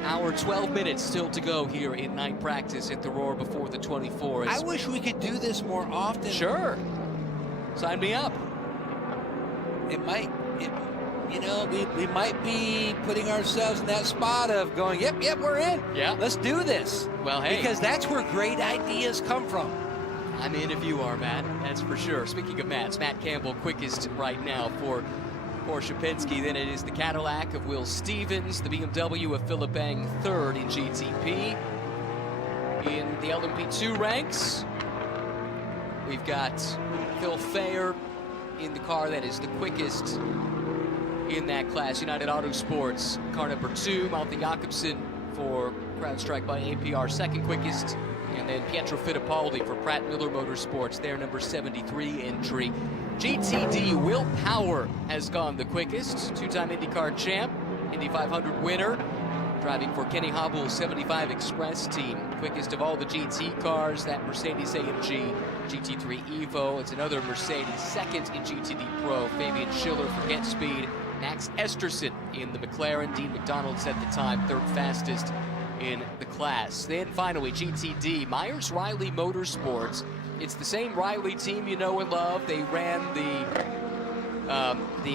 our 12 minutes still to go here in night practice at the Roar before the 24. I wish we could do this more often. Sure. Sign me up. We might be putting ourselves in that spot of going, yep, we're in. Yeah. Let's do this. Well, hey. Because that's where great ideas come from. I'm in if you are, Matt. That's for sure. Speaking of Matt Campbell quickest right now for Porsche Penske. Then it is the Cadillac of Will Stevens, the BMW of Philip Eng, third in GTP. In the LMP2 ranks, we've got Phil Fair in the car that is the quickest in that class. United Autosports, car number 2. Malte Jakobsen for CrowdStrike by APR, second quickest. And then Pietro Fittipaldi for Pratt Miller Motorsports, their number 73 entry. GTD Will Power has gone the quickest. Two-time IndyCar champ, Indy 500 winner, driving for Kenny Hobble's 75 Express team. Quickest of all the GT cars, that Mercedes-AMG GT3 Evo. It's another Mercedes, second in GTD Pro. Fabian Schiller for Get Speed. Max Esterson in the McLaren. Dean McDonald set the time, third fastest in the class. Then finally, GTD, Myers Riley Motorsports. It's the same Riley team you know and love. They ran the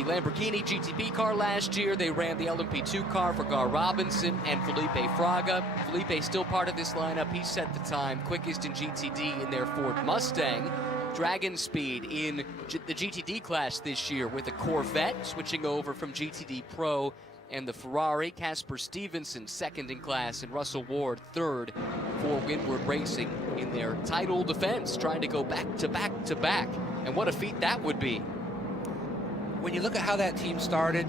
Lamborghini GTP car last year. They ran the LMP2 car for Gar Robinson and Felipe Fraga. Felipe still part of this lineup. He set the time, quickest in GTD in their Ford Mustang. Dragon Speed in the GTD class this year with a Corvette, switching over from GTD Pro and the Ferrari. Casper Stevenson, second in class, and Russell Ward, third for Windward Racing in their title defense, trying to go back to back to back. And what a feat that would be. When you look at how that team started,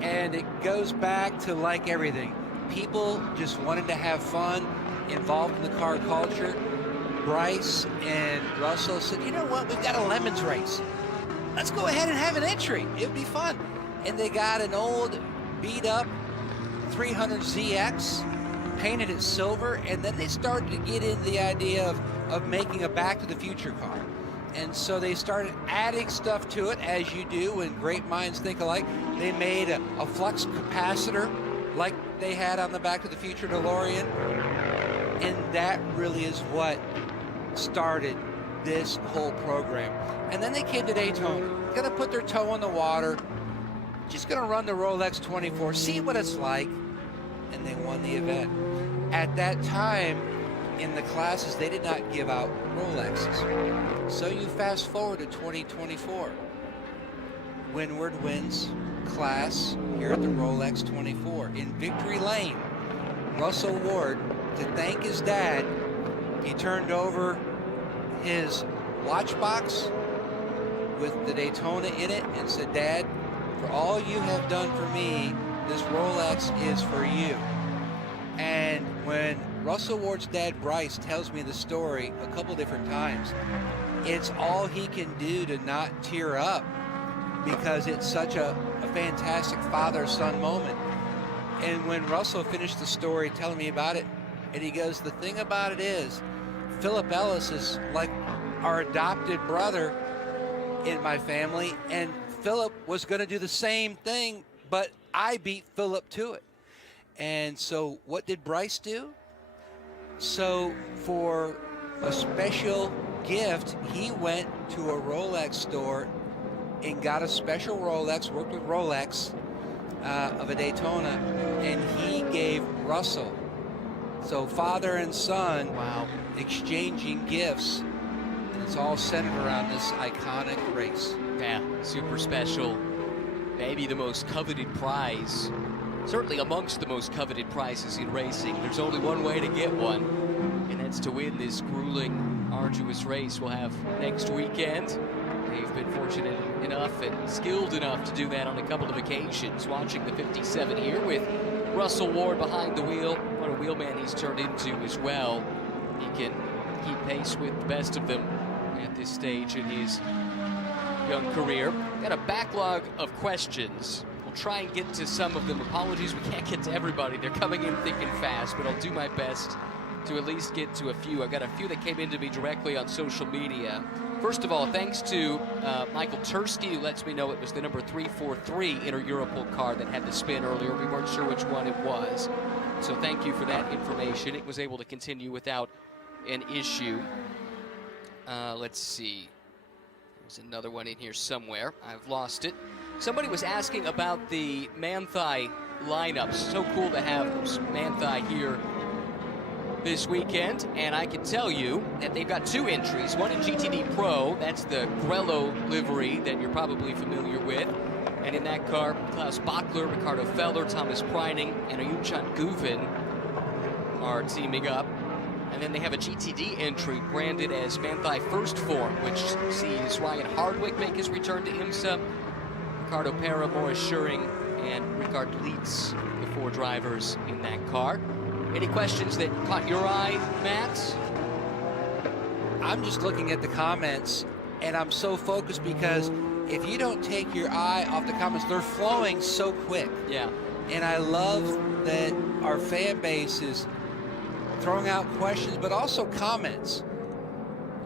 and it goes back to like everything, people just wanted to have fun, involved in the car culture. Bryce and Russell said, you know what, we've got a Lemons race. Let's go ahead and have an entry. It would be fun. And they got an old beat up 300ZX, painted it silver, and then they started to get into the idea of making a Back to the Future car. And so they started adding stuff to it, as you do when great minds think alike. They made a flux capacitor like they had on the Back to the Future DeLorean. And that really is what started this whole program. And then they came to Daytona. Gonna put their toe in the water, just gonna run the Rolex 24, see what it's like, and they won the event. At that time, in the classes, they did not give out Rolexes. So you fast forward to 2024. Windward wins class here at the Rolex 24. In Victory Lane, Russell Ward, to thank his dad, he turned over his watch box with the Daytona in it and said, Dad, for all you have done for me, this Rolex is for you. And when Russell Ward's dad, Bryce, tells me the story a couple different times, it's all he can do to not tear up, because it's such a fantastic father-son moment. And when Russell finished the story telling me about it, and he goes, the thing about it is, Philip Ellis is like our adopted brother in my family, and Philip was going to do the same thing, but I beat Philip to it. And so what did Bryce do? So for a special gift, he went to a Rolex store and got a special Rolex, worked with Rolex of a Daytona, and he gave Russell. So father and son, wow, exchanging gifts, and it's all centered around this iconic race. Yeah, super special. Maybe the most coveted prize, certainly amongst the most coveted prizes in racing. There's only one way to get one, and that's to win this grueling, arduous race we'll have next weekend. They've been fortunate enough and skilled enough to do that on a couple of occasions. Watching the 57 here with Russell Ward behind the wheel. What a wheelman he's turned into as well. He can keep pace with the best of them at this stage in his young career. Got a backlog of questions. We'll try and get to some of them. Apologies, we can't get to everybody. They're coming in thick and fast, but I'll do my best to at least get to a few. I've got a few that came into me directly on social media. First of all, thanks to Michael Tursky, who lets me know it was the number 343 Inter-Europol car that had the spin earlier. We weren't sure which one it was. So thank you for that information. It was able to continue without an issue. Let's see. There's another one in here somewhere. I've lost it. Somebody was asking about the Manthey lineups. So cool to have Manthey here this weekend, and I can tell you that they've got two entries, one in GTD Pro, that's the Grello livery that you're probably familiar with, and in that car, Klaus Bachler, Ricardo Feller, Thomas Preining, and Ayunchan Guven are teaming up. And then they have a GTD entry branded as Manthey First Form, which sees Ryan Hardwick make his return to IMSA, Ricardo Pera, Morris Schuring, and Richard Leitz, the four drivers in that car. Any questions that caught your eye, Matt? I'm just looking at the comments, and I'm so focused because if you don't take your eye off the comments, they're flowing so quick. Yeah. And I love that our fan base is throwing out questions, but also comments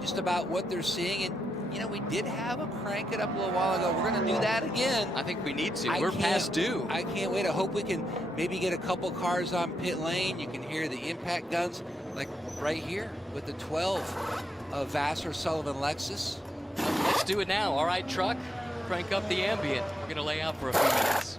just about what they're seeing. And, you know, we did have a crank it up a little while ago. We're going to do that again. I think we need to. We're past due. I can't wait. I hope we can maybe get a couple cars on pit lane. You can hear the impact guns, like right here with the 12 of Vassar Sullivan Lexus. Let's do it now. All right, truck, crank up the ambient. We're going to lay out for a few minutes.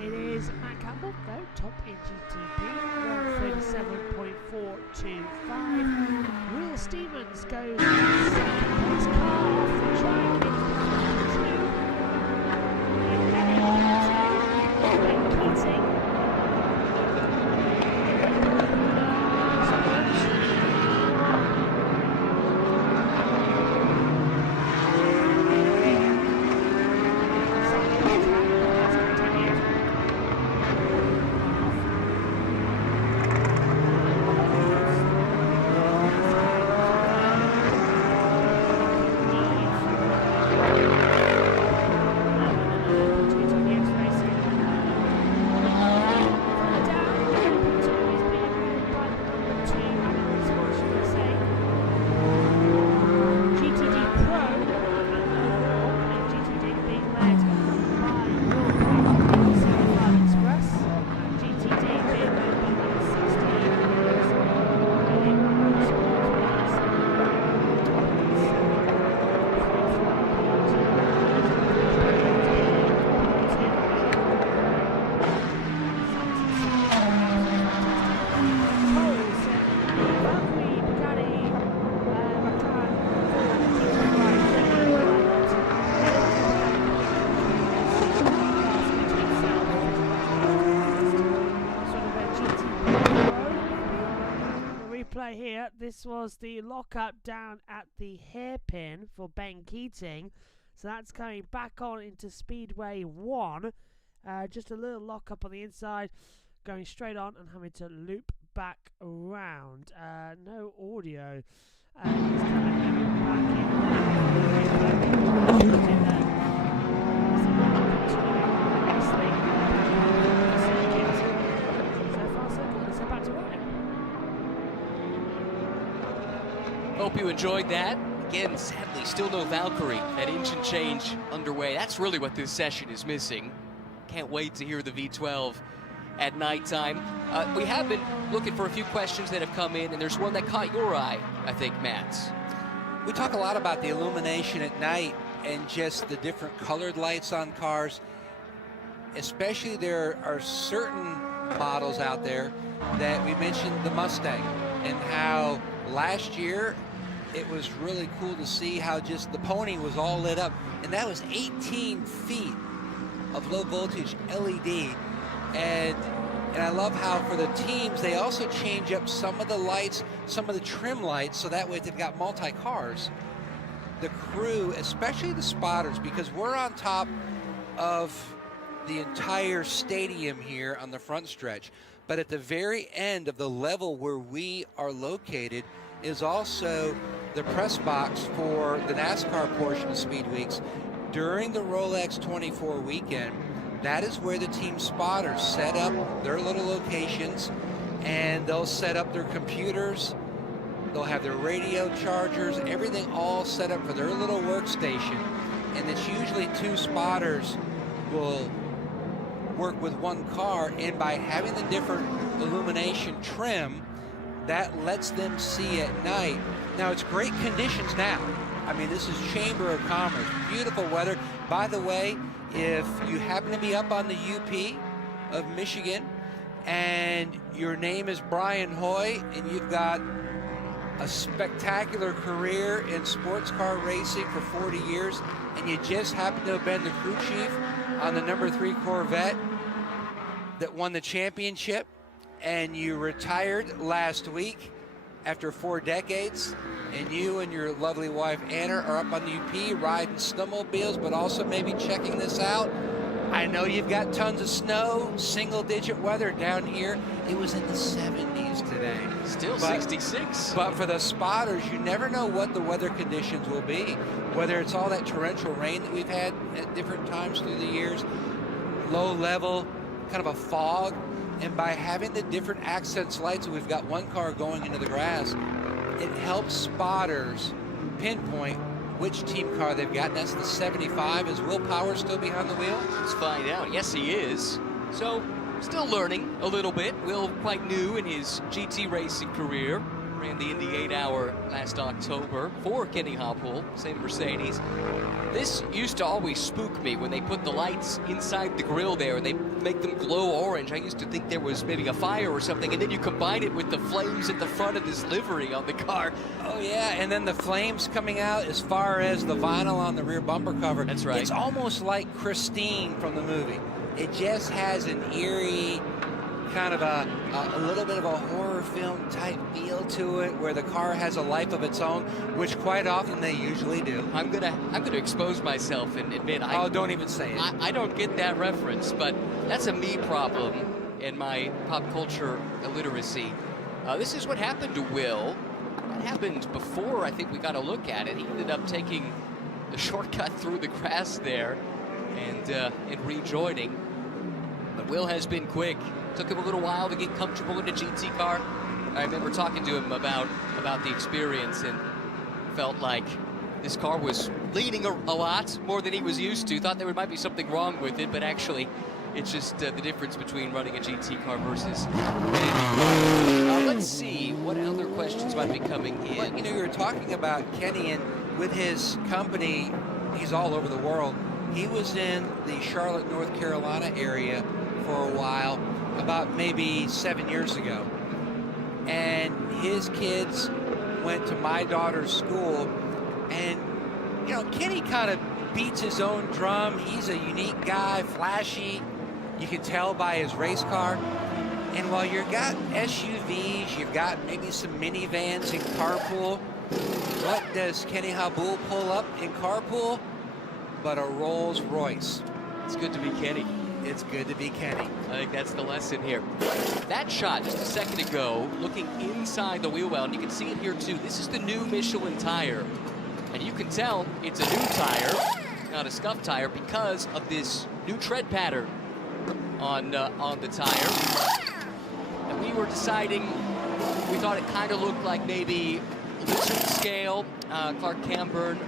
It is Matt Campbell, though, top in GTP, 137.425. Will Stevens goes second place, car off the track in Keating. Here, this was the lockup down at the hairpin for Ben Keating, so that's coming back on into Speedway 1. Just a little lockup on the inside, going straight on and having to loop back around. No audio. He's coming back Hope you enjoyed that. Again, sadly, still no Valkyrie. That engine change underway. That's really what this session is missing. Can't wait to hear the V12 at nighttime. We have been looking for a few questions that have come in, and there's one that caught your eye, I think, Matt. We talk a lot about the illumination at night and just the different colored lights on cars. Especially there are certain models out there that we mentioned the Mustang and how last year it was really cool to see how just the pony was all lit up, and that was 18 feet of low voltage LED. And I love how for the teams they also change up some of the lights, some of the trim lights, so that way if they've got multi cars, the crew, especially the spotters, because we're on top of the entire stadium here on the front stretch, but at the very end of the level where we are located is also the press box for the NASCAR portion of Speed Weeks. During the Rolex 24 weekend, that is where the team spotters set up their little locations, and they'll set up their computers, they'll have their radio chargers, everything all set up for their little workstation. And it's usually two spotters will work with one car, and by having the different illumination trim, that lets them see at night. Now, it's great conditions now. I mean, this is Chamber of Commerce, beautiful weather. By the way, if you happen to be up on the UP of Michigan and your name is Brian Hoy and you've got a spectacular career in sports car racing for 40 years, and you just happen to have been the crew chief on the number 3 Corvette that won the championship, and you retired last week after 4 decades, and you and your lovely wife Anna are up on the UP riding snowmobiles, but also maybe checking this out. I know you've got tons of snow, single-digit weather down here. It was in the 70s today. Still 66. But for the spotters, you never know what the weather conditions will be, whether it's all that torrential rain that we've had at different times through the years, low level, kind of a fog, and by having the different accents lights, we've got one car going into the grass, it helps spotters pinpoint which team car they've got, and that's the 75. Is Will Power still behind the wheel? Let's find out. Yes, he is. So, still learning a little bit. Will, quite new in his GT racing career. Ran the Indy 8-hour last October for Kenny Hoppool, same Mercedes. This used to always spook me when they put the lights inside the grill there and they make them glow orange. I used to think there was maybe a fire or something, and then you combine it with the flames at the front of this livery on the car. Oh yeah, and then the flames coming out as far as the vinyl on the rear bumper cover. That's right. It's almost like Christine from the movie. It just has an eerie, kind of a little bit of a horror film type feel to it, where the car has a life of its own, which quite often they usually do. I'm gonna expose myself and admit don't even say it. I don't get that reference, but that's a me problem in my pop culture illiteracy. This is what happened to Will. That happened before I think we got a look at it. He ended up taking the shortcut through the grass there and rejoining. But Will has been quick. Took him a little while to get comfortable in a GT car. I remember talking to him about the experience, and felt like this car was leaning a lot more than he was used to. Thought there might be something wrong with it, but actually it's just the difference between running a GT car versus let's see what other questions might be coming in. Well, you know, you were talking about Kenny, and with his company, he's all over the world. He was in the Charlotte, North Carolina area for a while, about maybe 7 years ago, and his kids went to my daughter's school, and you know, Kenny kind of beats his own drum. He's a unique guy, flashy, you can tell by his race car. And while you've got SUVs, you've got maybe some minivans in carpool, what does Kenny Hoppool pull up in carpool but a Rolls Royce? It's good to be Kenny. It's good to be Kenny. I think that's the lesson here. That shot just a second ago, looking inside the wheel well, and you can see it here too. This is the new Michelin tire, and you can tell it's a new tire, not a scuffed tire, because of this new tread pattern on the tire. And we were deciding, we thought it kind of looked like maybe lizard scale. Clark Camburn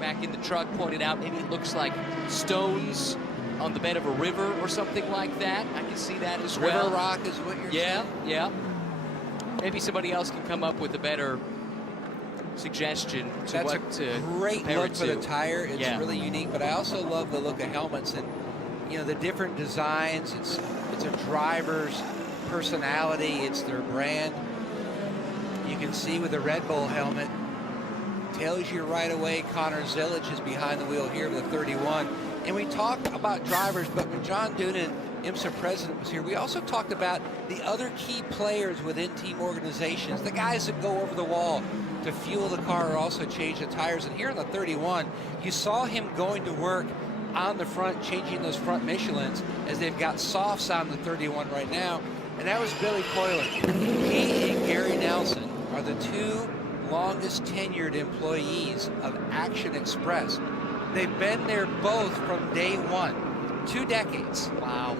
back in the truck pointed out maybe it looks like stones on the bed of a river or something like that. I can see that as well. River rock is what you're saying? Yeah. Maybe somebody else can come up with a better suggestion to That's what to a great compare look it for to. the tire. It's really unique, but I also love the look of helmets and, you know, the different designs. It's a driver's personality. It's their brand. You can see with the Red Bull helmet, tells you right away Connor Zillage is behind the wheel here with a 31. And we talk about drivers, but when John Doonan, IMSA president, was here, we also talked about the other key players within team organizations, the guys that go over the wall to fuel the car or also change the tires. And here on the 31, you saw him going to work on the front, changing those front Michelins, as they've got softs on the 31 right now. And that was Billy Coiler. He and Gary Nelson are the two longest tenured employees of Action Express. They've been there both from day one, 2 decades. Wow.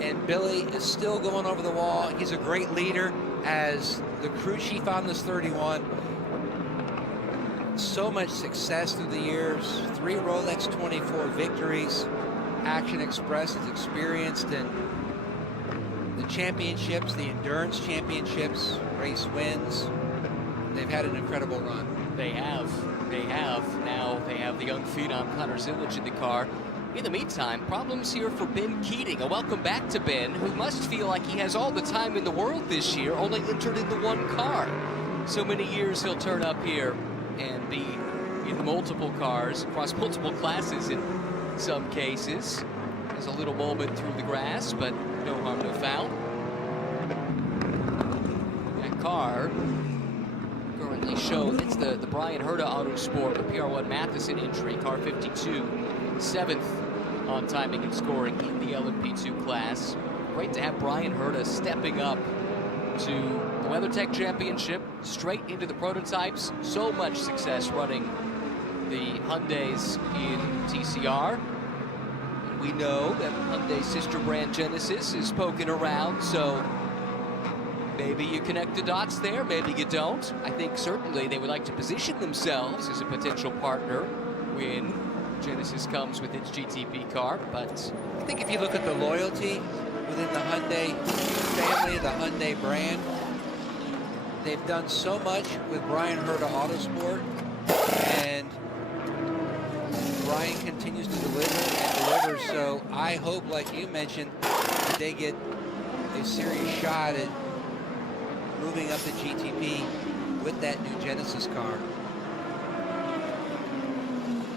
And Billy is still going over the wall. He's a great leader as the crew chief on this 31. So much success through the years, 3 Rolex 24 victories. Action Express is experienced in the championships, the endurance championships, race wins. They've had an incredible run. They have. They have. Now they have the young phenom Connor Zilic in the car. In the meantime, problems here for Ben Keating. A welcome back to Ben, who must feel like he has all the time in the world this year, only entered in the one car. So many years he'll turn up here and be in multiple cars, across multiple classes in some cases. There's a little moment through the grass, but no harm, no foul. That car currently shows it's the Brian Herta Autosport, the PR1 Matheson entry, car 52, 7th on timing and scoring in the LMP2 class. Great to have Brian Herta stepping up to the WeatherTech Championship, straight into the prototypes. So much success running the Hyundais in TCR. And we know that Hyundai's sister brand Genesis is poking around, so maybe you connect the dots there, maybe you don't. I think certainly they would like to position themselves as a potential partner when Genesis comes with its GTP car, but I think if you look at the loyalty within the Hyundai family, the Hyundai brand, they've done so much with Brian Herta Autosport, and Brian continues to deliver and deliver. So I hope, like you mentioned, that they get a serious shot at moving up the GTP with that new Genesis car.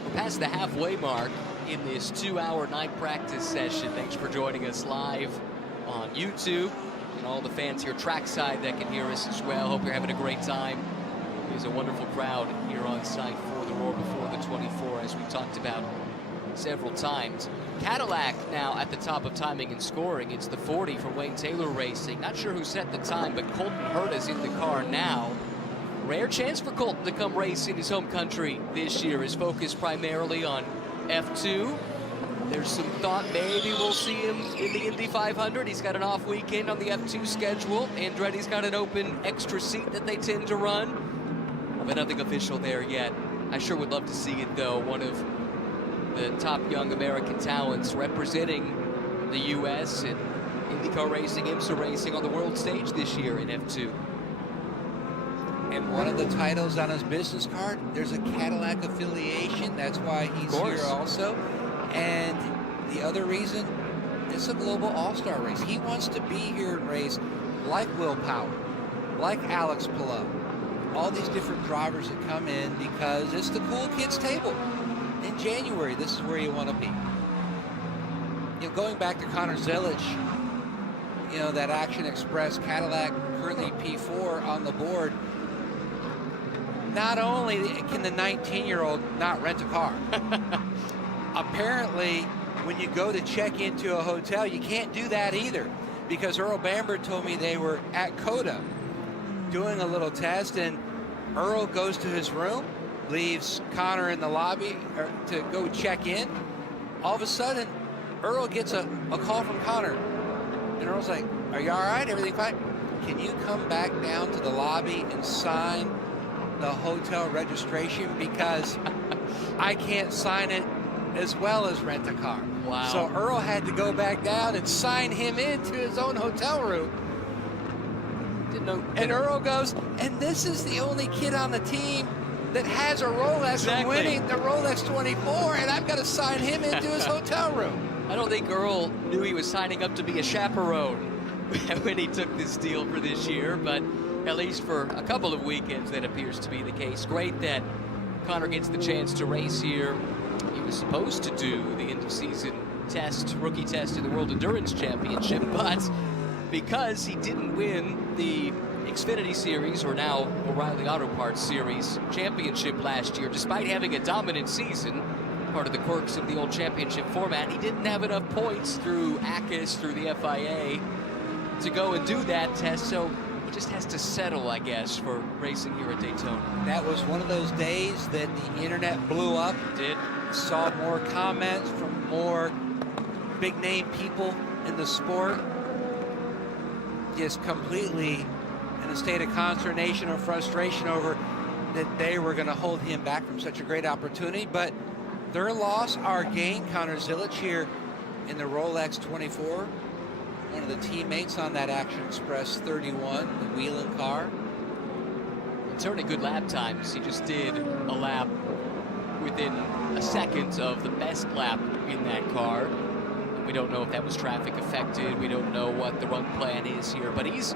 We're past the halfway mark in this 2-hour night practice session. Thanks for joining us live on YouTube, and all the fans here trackside that can hear us as well. Hope you're having a great time. There's a wonderful crowd here on site for the Roar Before the 24, as we talked about several times. Cadillac now at the top of timing and scoring. It's the 40 for Wayne Taylor Racing. Not sure who set the time, but Colton Herta's in the car now. Rare chance for Colton to come race in his home country this year. His focus primarily on F2. There's some thought maybe we'll see him in the Indy 500. He's got an off weekend on the F2 schedule. Andretti's got an open extra seat that they tend to run. But nothing official there yet. I sure would love to see it, though. One of the top young American talents representing the U.S. in IndyCar racing, IMSA racing on the world stage this year in F2. And one of the titles on his business card, there's a Cadillac affiliation. That's why he's here also. And the other reason, it's a global all-star race. He wants to be here and race like Will Power, like Alex Palou, all these different drivers that come in, because it's the cool kids table. In January, this is where you want to be. You know, going back to Connor Zilic, you know, that Action Express Cadillac, currently P4 on the board. Not only can the 19-year-old not rent a car, apparently when you go to check into a hotel, you can't do that either, because Earl Bamber told me they were at COTA doing a little test, and Earl goes to his room, leaves Connor in the lobby to go check in. All of a sudden, Earl gets a call from Connor, and Earl's like, "Are you all right? Everything fine? Can you come back down to the lobby and sign the hotel registration, because I can't sign it as well as rent a car." Wow. So Earl had to go back down and sign him into his own hotel room. Didn't know. And Earl goes, and this is the only kid on the team that has a Rolex from winning the Rolex 24, and I've got to sign him into his hotel room. I don't think Earl knew he was signing up to be a chaperone when he took this deal for this year, but at least for a couple of weekends that appears to be the case. Great that Connor gets the chance to race here. He was supposed to do the end of season test, rookie test in the World Endurance Championship, but because he didn't win the Xfinity Series, or now O'Reilly Auto Parts Series championship last year, despite having a dominant season, part of the quirks of the old championship format, he didn't have enough points through ACUS, through the FIA, to go and do that test, so he just has to settle, I guess, for racing here at Daytona. That was one of those days that the internet blew up. It did. Saw more comments from more big-name people in the sport, just completely in a state of consternation or frustration over that they were going to hold him back from such a great opportunity. But their loss, our gain, Connor Zilic here in the Rolex 24, one of the teammates on that Action Express 31, the Wheeling car. Certainly good lap times. He just did a lap within a second of the best lap in that car. We don't know if that was traffic affected. We don't know what the run plan is here, but he's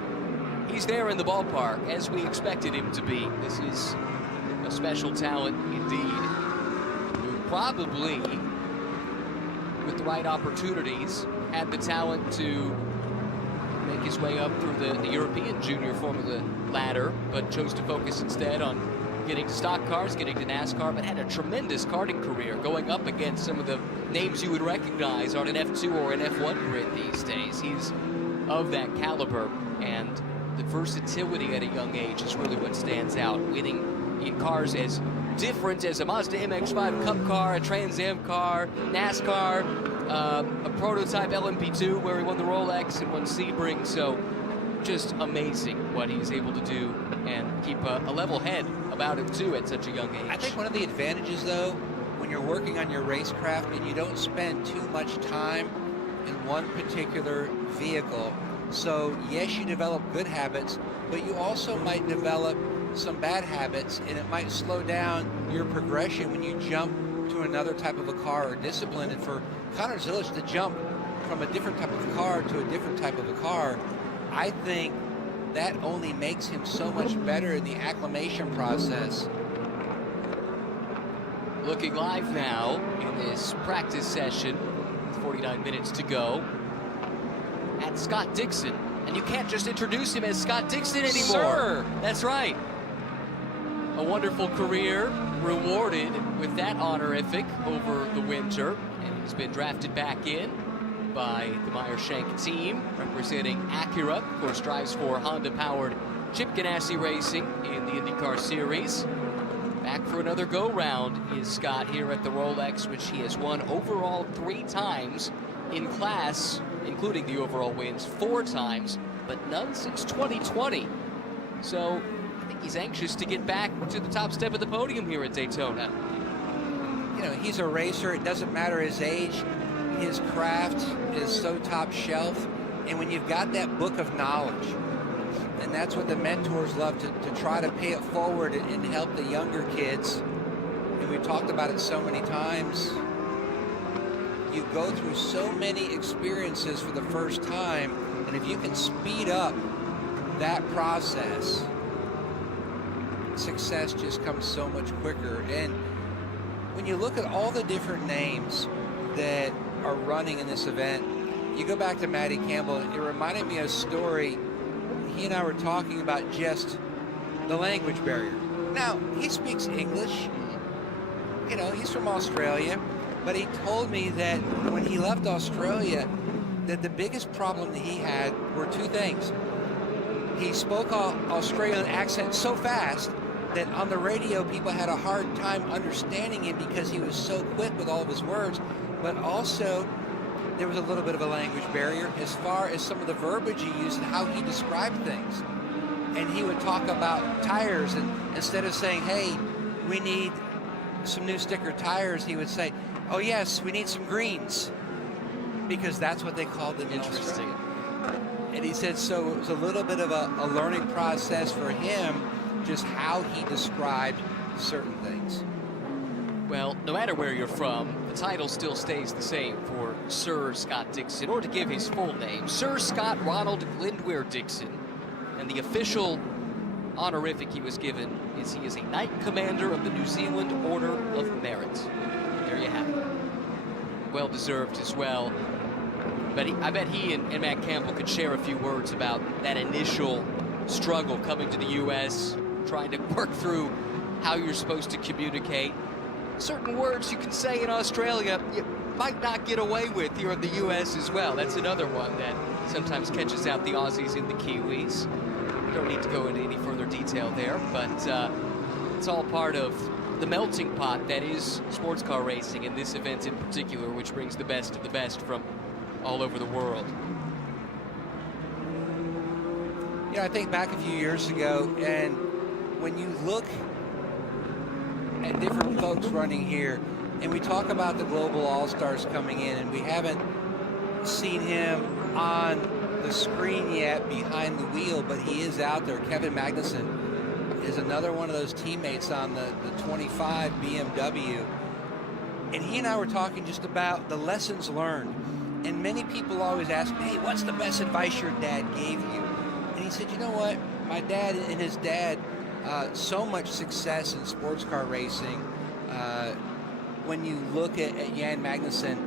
there in the ballpark as we expected him to be. This is a special talent indeed, who probably, with the right opportunities, had the talent to make his way up through the European Junior Formula ladder, but chose to focus instead on getting to stock cars, getting to NASCAR, but had a tremendous karting career, going up against some of the names you would recognize on an F2 or an F1 grid these days. He's of that caliber, and the versatility at a young age is really what stands out, winning in cars as different as a Mazda MX-5 Cup car, a Trans Am car, NASCAR, a prototype LMP2 where he won the Rolex and won Sebring. So just amazing what he's able to do and keep a level head about him too at such a young age. I think one of the advantages though, when you're working on your racecraft and you don't spend too much time in one particular vehicle, so yes, you develop good habits, but you also might develop some bad habits, and it might slow down your progression when you jump to another type of a car or discipline. And for Connor Zilisch to jump from a different type of a car to a different type of a car, I think that only makes him so much better in the acclimation process. Looking live now in this practice session, 49 minutes to go, at Scott Dixon. And you can't just introduce him as Scott Dixon anymore. Sir. That's right. A wonderful career, rewarded with that honorific over the winter, and he's been drafted back in by the Meyer-Shank team, representing Acura. Of course, drives for Honda-powered Chip Ganassi Racing in the IndyCar Series. Back for another go-round is Scott here at the Rolex, which he has won overall 3 times in class, including the overall wins 4 times, but none since 2020. So I think he's anxious to get back to the top step of the podium here at Daytona. You know, he's a racer. It doesn't matter his age. His craft is so top shelf. And when you've got that book of knowledge, and that's what the mentors love to try to pay it forward and help the younger kids. And we've talked about it so many times. You go through so many experiences for the first time, and if you can speed up that process, success just comes so much quicker. And when you look at all the different names that are running in this event, you go back to Matty Campbell, it reminded me of a story. He and I were talking about just the language barrier. Now, he speaks English. You know, he's from Australia, but he told me that when he left Australia, that the biggest problem that he had were 2 things. He spoke an Australian accent so fast that on the radio people had a hard time understanding him because he was so quick with all of his words, but also there was a little bit of a language barrier as far as some of the verbiage he used and how he described things. And he would talk about tires, and instead of saying, hey, we need some new sticker tires, he would say, oh yes, we need some greens, because that's what they called them in Australia. And he said, so it was a little bit of a learning process for him, just how he described certain things. Well, no matter where you're from, the title still stays the same for Sir Scott Dixon, or to give his full name, Sir Scott Ronald Glendware Dixon. And the official honorific he was given is he is a Knight Commander of the New Zealand Order of Merit. There you have it. Well deserved as well. But I bet he and Matt Campbell could share a few words about that initial struggle coming to the U.S., trying to work through how you're supposed to communicate. Certain words you can say in Australia you might not get away with here in the U.S. as well. That's another one that sometimes catches out the Aussies and the Kiwis. We don't need to go into any further detail there, but it's all part of the melting pot that is sports car racing, in this event in particular, which brings the best of the best from all over the world. You know, I think back a few years ago, and when you look at different folks running here, and we talk about the global all-stars coming in, and we haven't seen him on the screen yet behind the wheel, but he is out there. Kevin Magnussen is another one of those teammates on the 25 BMW. And he and I were talking just about the lessons learned. And many people always ask, hey, what's the best advice your dad gave you? And he said, you know what? My dad and his dad, so much success in sports car racing when you look at Jan Magnussen.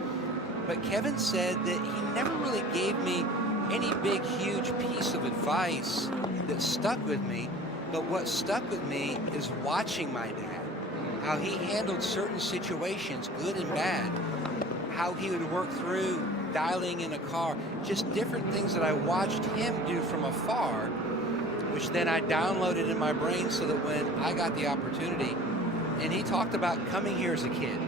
But Kevin said that he never really gave me any big, huge piece of advice that stuck with me. But what stuck with me is watching my dad, how he handled certain situations, good and bad, how he would work through dialing in a car, just different things that I watched him do from afar, which then I downloaded in my brain so that when I got the opportunity, and he talked about coming here as a kid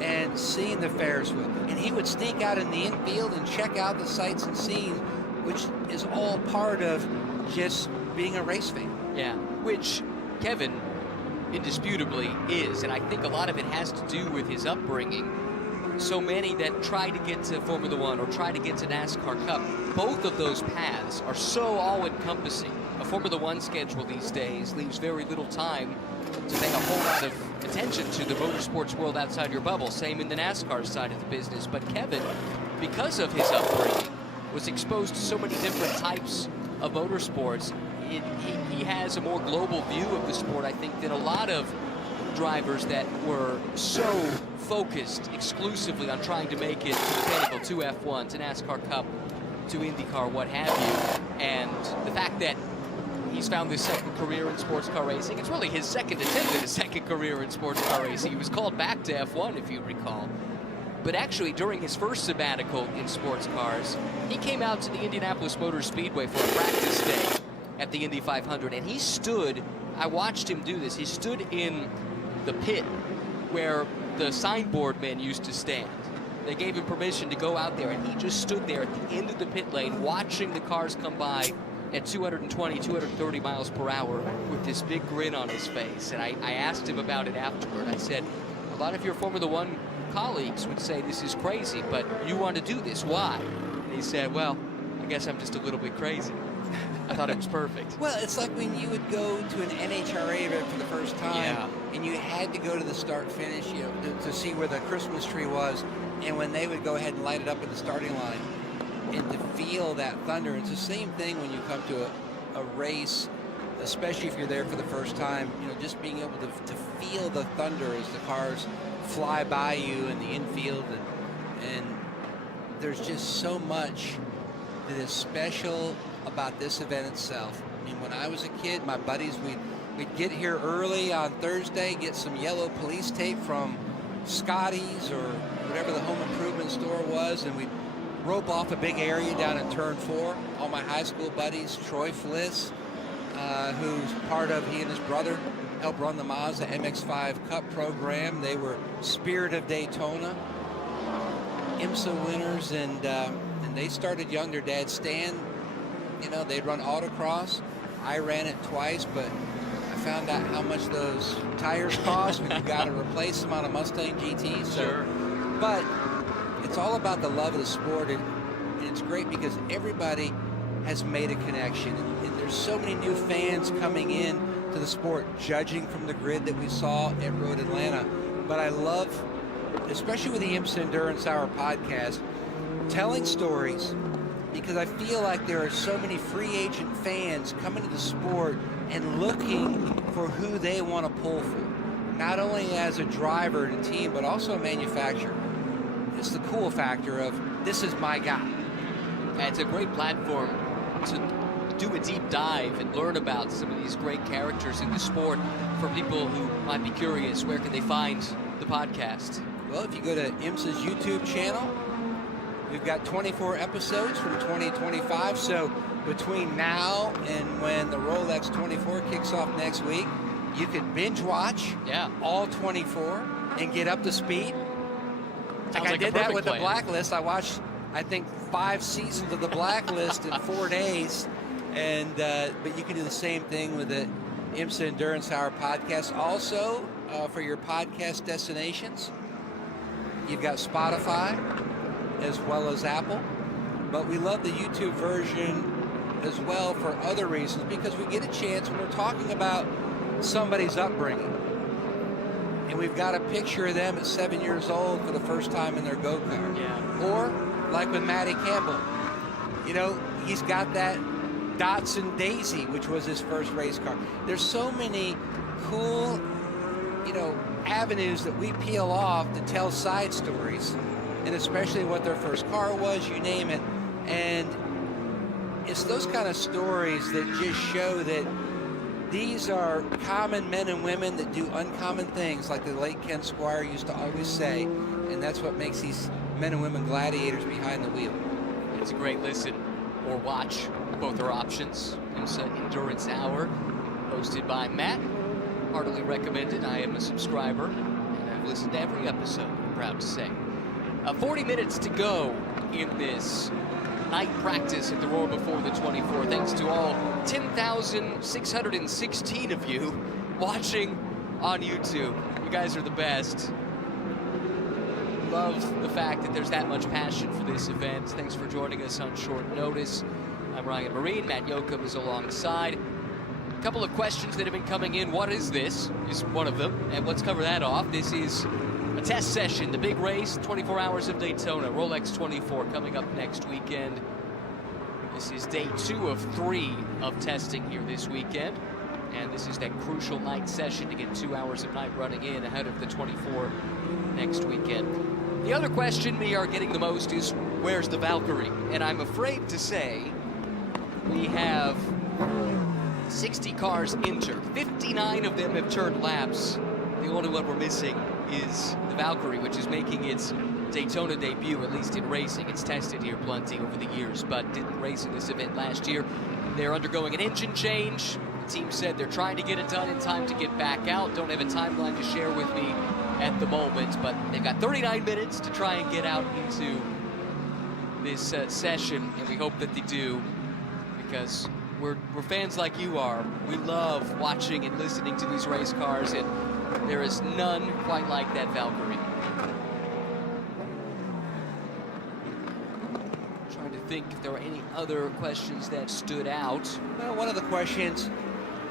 and seeing the Ferris wheel, and he would sneak out in the infield and check out the sights and scenes, which is all part of just being a race fan. Yeah, which Kevin indisputably is, and I think a lot of it has to do with his upbringing. So many that try to get to Formula One or try to get to NASCAR Cup, both of those paths are so all-encompassing. A Formula One schedule these days leaves very little time to pay a whole lot of attention to the motorsports world outside your bubble. Same in the NASCAR side of the business. But Kevin, because of his upbringing, was exposed to so many different types of motorsports. He has a more global view of the sport, I think, than a lot of drivers that were so focused exclusively on trying to make it to the pinnacle, to F1, to NASCAR Cup, to IndyCar, what have you. And the fact that he's found this second career in sports car racing, it's really his second attempt at a second career in sports car racing. He was called back to F1, if you recall. But actually, during his first sabbatical in sports cars, he came out to the Indianapolis Motor Speedway for a practice day at the Indy 500, and he stood, I watched him do this, he stood in the pit where the signboard men used to stand. They gave him permission to go out there, and he just stood there at the end of the pit lane watching the cars come by at 220, 230 miles per hour with this big grin on his face. And I asked him about it afterward. I said, a lot of your Formula One colleagues would say this is crazy, but you want to do this, why? And he said, well, I guess I'm just a little bit crazy. I thought it was perfect. Well, it's like when you would go to an NHRA event for the first time, and you had to go to the start-finish, you know, to see where the Christmas tree was, and when they would go ahead and light it up at the starting line, and to feel that thunder. It's the same thing when you come to a race, especially if you're there for the first time. You know, just being able to feel the thunder as the cars fly by you in the infield, and there's just so much that is special about this event itself. I mean, when I was a kid, my buddies, we'd get here early on Thursday, get some yellow police tape from Scotty's or whatever the home improvement store was, and we'd rope off a big area down in Turn 4. All my high school buddies, Troy Fliss, who's part of, he and his brother helped run the Mazda MX-5 Cup program. They were Spirit of Daytona, IMSA winners, and they started young. Their dad, Stan, you know, they'd run autocross. I ran it twice, but I found out how much those tires cost when you got to replace them on a Mustang GT. So, Sure. But it's all about the love of the sport, and it's great because everybody has made a connection. And there's so many new fans coming in to the sport, judging from the grid that we saw at Road Atlanta. But I love, especially with the IMSA Endurance Hour podcast, telling stories, because I feel like there are so many free agent fans coming to the sport and looking for who they want to pull for, not only as a driver and a team, but also a manufacturer. It's the cool factor of, this is my guy. And it's a great platform to do a deep dive and learn about some of these great characters in the sport. For people who might be curious, where can they find the podcast? Well, if you go to IMSA's YouTube channel, we've got 24 episodes from 2025. So between now and when the Rolex 24 kicks off next week, you could binge watch all 24 and get up to speed. Like I did that with the Blacklist. I watched, I think, 5 seasons of the Blacklist in 4 days. And but you can do the same thing with the IMSA Endurance Hour podcast. Also, for your podcast destinations, you've got Spotify as well as Apple. but we love the YouTube version as well for other reasons, because we get a chance when we're talking about somebody's upbringing. And we've got a picture of them at 7 years old for the first time in their go-kart. Yeah. Or, like with Matty Campbell, you know, he's got that Datsun Daisy, which was his first race car. There's so many cool, you know, avenues that we peel off to tell side stories, and especially what their first car was, you name it. And it's those kind of stories that just show that these are common men and women that do uncommon things, like the late Ken Squire used to always say, and that's what makes these men and women gladiators behind the wheel. It's a great listen or watch. Both are options. IMSA Endurance Hour, hosted by Matt. Heartily recommended. I am a subscriber, and I've listened to every episode, I'm proud to say. 40 minutes to go in this night practice at the Roar before the 24. Thanks to all 10,616 of you watching on YouTube. You guys are the best. Love the fact that there's that much passion for this event. Thanks for joining us on short notice. I'm Ryan Marine. Matt Yoakum is alongside. A couple of questions that have been coming in. What is this? Is one of them. And let's cover that off. This is a test session, the big race, 24 Hours of Daytona, Rolex 24 coming up next weekend. This is day 2 of 3 of testing here this weekend. And this is that crucial night session to get 2 hours of night running in ahead of the 24 next weekend. The other question we are getting the most is, where's the Valkyrie? And I'm afraid to say we have 60 cars entered. 59 of them have turned laps. The only one we're missing is the Valkyrie, which is making its Daytona debut, at least in racing. It's tested here plenty over the years, but didn't race in this event last year. They're undergoing an engine change. The team said they're trying to get it done in time to get back out. Don't have a timeline to share with me at the moment, but they've got 39 minutes to try and get out into this session, and we hope that they do, because we're fans like you are. We love watching and listening to these race cars, and there is none quite like that Valkyrie. Trying to think if there were any other questions that stood out. Well, one of the questions,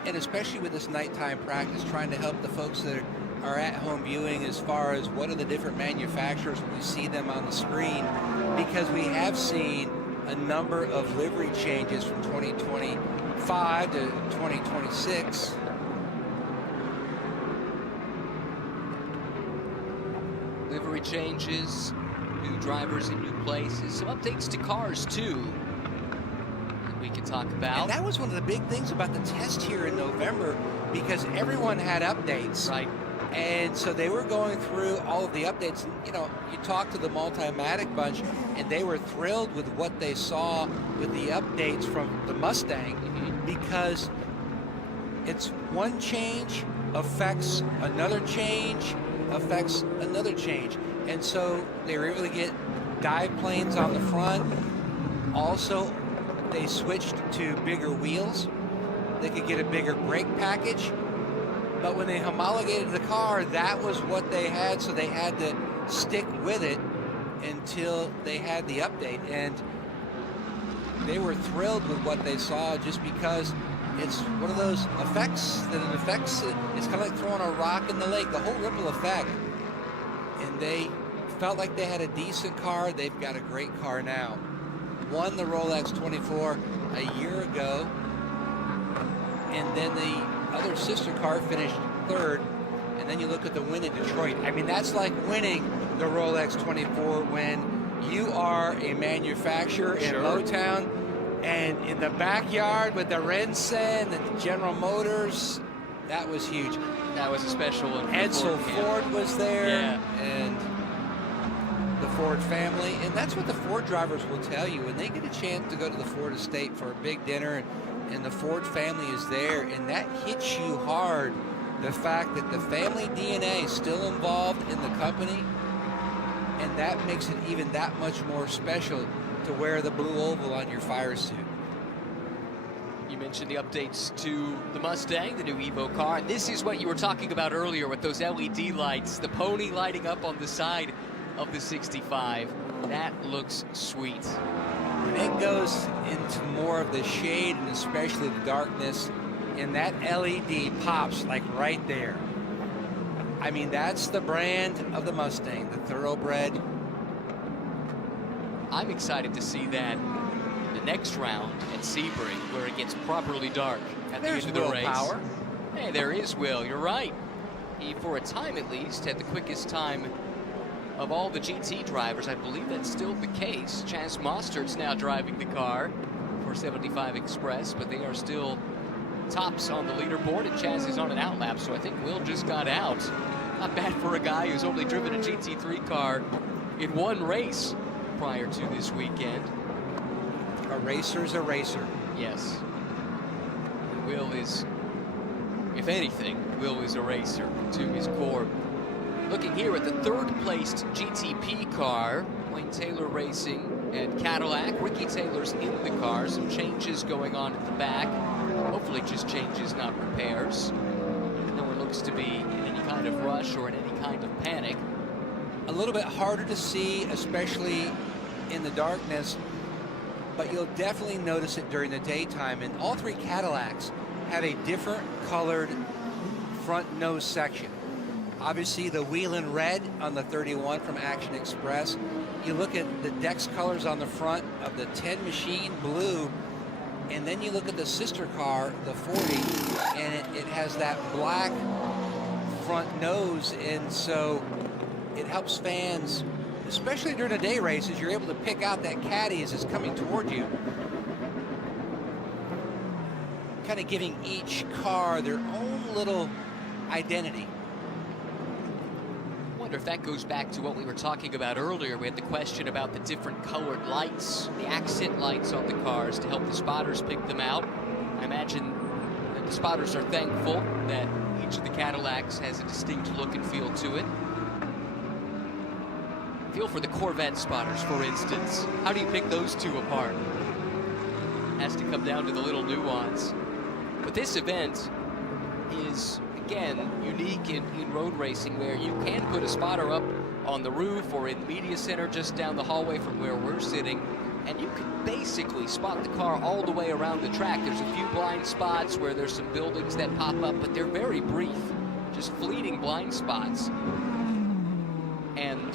and especially with this nighttime practice, trying to help the folks that are at home viewing as far as what are the different manufacturers when we see them on the screen, because we have seen a number of livery changes from 2025 to 2026. Livery changes, new drivers in new places, some updates to cars too that we can talk about. And that was one of the big things about the test here in November, because everyone had updates. Right. And so they were going through all of the updates. And, you know, you talk to the Multimatic bunch, and they were thrilled with what they saw with the updates from the Mustang, because it's one change affects another change, affects another change. And so they were able to get dive planes on the front. Also, they switched to bigger wheels. They could get a bigger brake package. But when they homologated the car, that was what they had, so they had to stick with it until they had the update. And they were thrilled with what they saw, just because it's one of those effects that it affects. It's kind of like throwing a rock in the lake, the whole ripple effect. And they felt like they had a decent car. They've got a great car now. Won the Rolex 24 a year ago, and then the other sister car finished 3rd, and then you look at the win in Detroit. I mean, that's like winning the Rolex 24 when you are a manufacturer in Motown, and in the backyard with the Rensen and General Motors. That was huge. That was a special one. Edsel Ford was there, yeah. And the Ford family. And that's what the Ford drivers will tell you when they get a chance to go to the Ford estate for a big dinner, and the Ford family is there, and that hits you hard, the fact that the family DNA is still involved in the company, and that makes it even that much more special to wear the blue oval on your fire suit. You mentioned the updates to the Mustang, the new Evo car. And this is what you were talking about earlier with those LED lights, the pony lighting up on the side of the 65. That looks sweet. When it goes into more of the shade and especially the darkness, and that LED pops like right there. I mean, that's the brand of the Mustang, the Thoroughbred. I'm excited to see that the next round at Sebring, where it gets properly dark at the end of the race. Power. Hey, there is Will. You're right. He, for a time at least, had the quickest time of all the GT drivers. I believe that's still the case. Chaz Mostert's now driving the car for 75 Express, but they are still tops on the leaderboard, and Chaz is on an outlap, so I think Will just got out. Not bad for a guy who's only driven a GT3 car in one race prior to this weekend. A racer's a racer. Yes. And Will is, if anything, Will is a racer to his core. Looking here at the third-placed GTP car, Wayne Taylor Racing and Cadillac. Ricky Taylor's in the car. Some changes going on at the back. Hopefully just changes, not repairs. No one looks to be in any kind of rush or in any kind of panic. A little bit harder to see, especially in the darkness, but you'll definitely notice it during the daytime. And all three Cadillacs have a different colored front nose section. Obviously the Wheelin' red on the 31 from Action Express. You look at the Dex colors on the front of the 10 Machine blue, and then you look at the sister car, the 40, and it has that black front nose, and so it helps fans, especially during the day races. You're able to pick out that caddy as it's coming toward you, kind of giving each car their own little identity. I wonder if that goes back to what we were talking about earlier. We had the question about the different colored lights, the accent lights on the cars to help the spotters pick them out. I imagine that the spotters are thankful that each of the Cadillacs has a distinct look and feel to it. Feel for the Corvette spotters, for instance. How do you pick those two apart? Has to come down to the little nuance. But this event is, again, unique in road racing, where you can put a spotter up on the roof or in the media center just down the hallway from where we're sitting, and you can basically spot the car all the way around the track. There's a few blind spots where there's some buildings that pop up, but they're very brief, just fleeting blind spots. And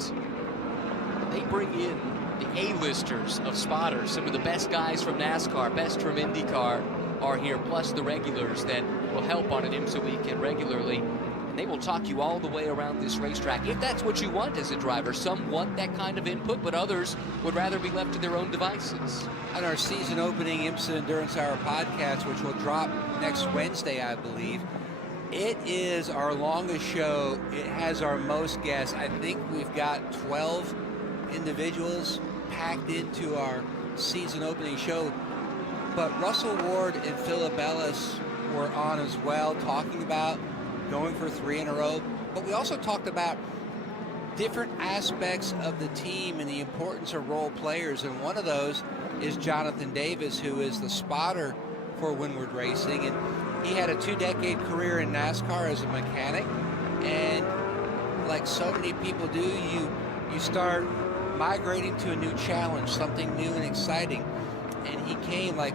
they bring in the A-listers of spotters. Some of the best guys from NASCAR, best from IndyCar are here, plus the regulars that will help on an IMSA weekend regularly. And they will talk you all the way around this racetrack, if that's what you want as a driver. Some want that kind of input, but others would rather be left to their own devices. On our season opening IMSA Endurance Hour podcast, which will drop next Wednesday, I believe, it is our longest show. It has our most guests. I think we've got 12 individuals packed into our season opening show. But Russell Ward and Philip Ellis were on as well, talking about going for 3 in a row. But we also talked about different aspects of the team and the importance of role players. And one of those is Jonathan Davis, who is the spotter for Windward Racing. And he had a 2-decade career in NASCAR as a mechanic. And like so many people do, you start migrating to a new challenge, something new and exciting. And he came, like,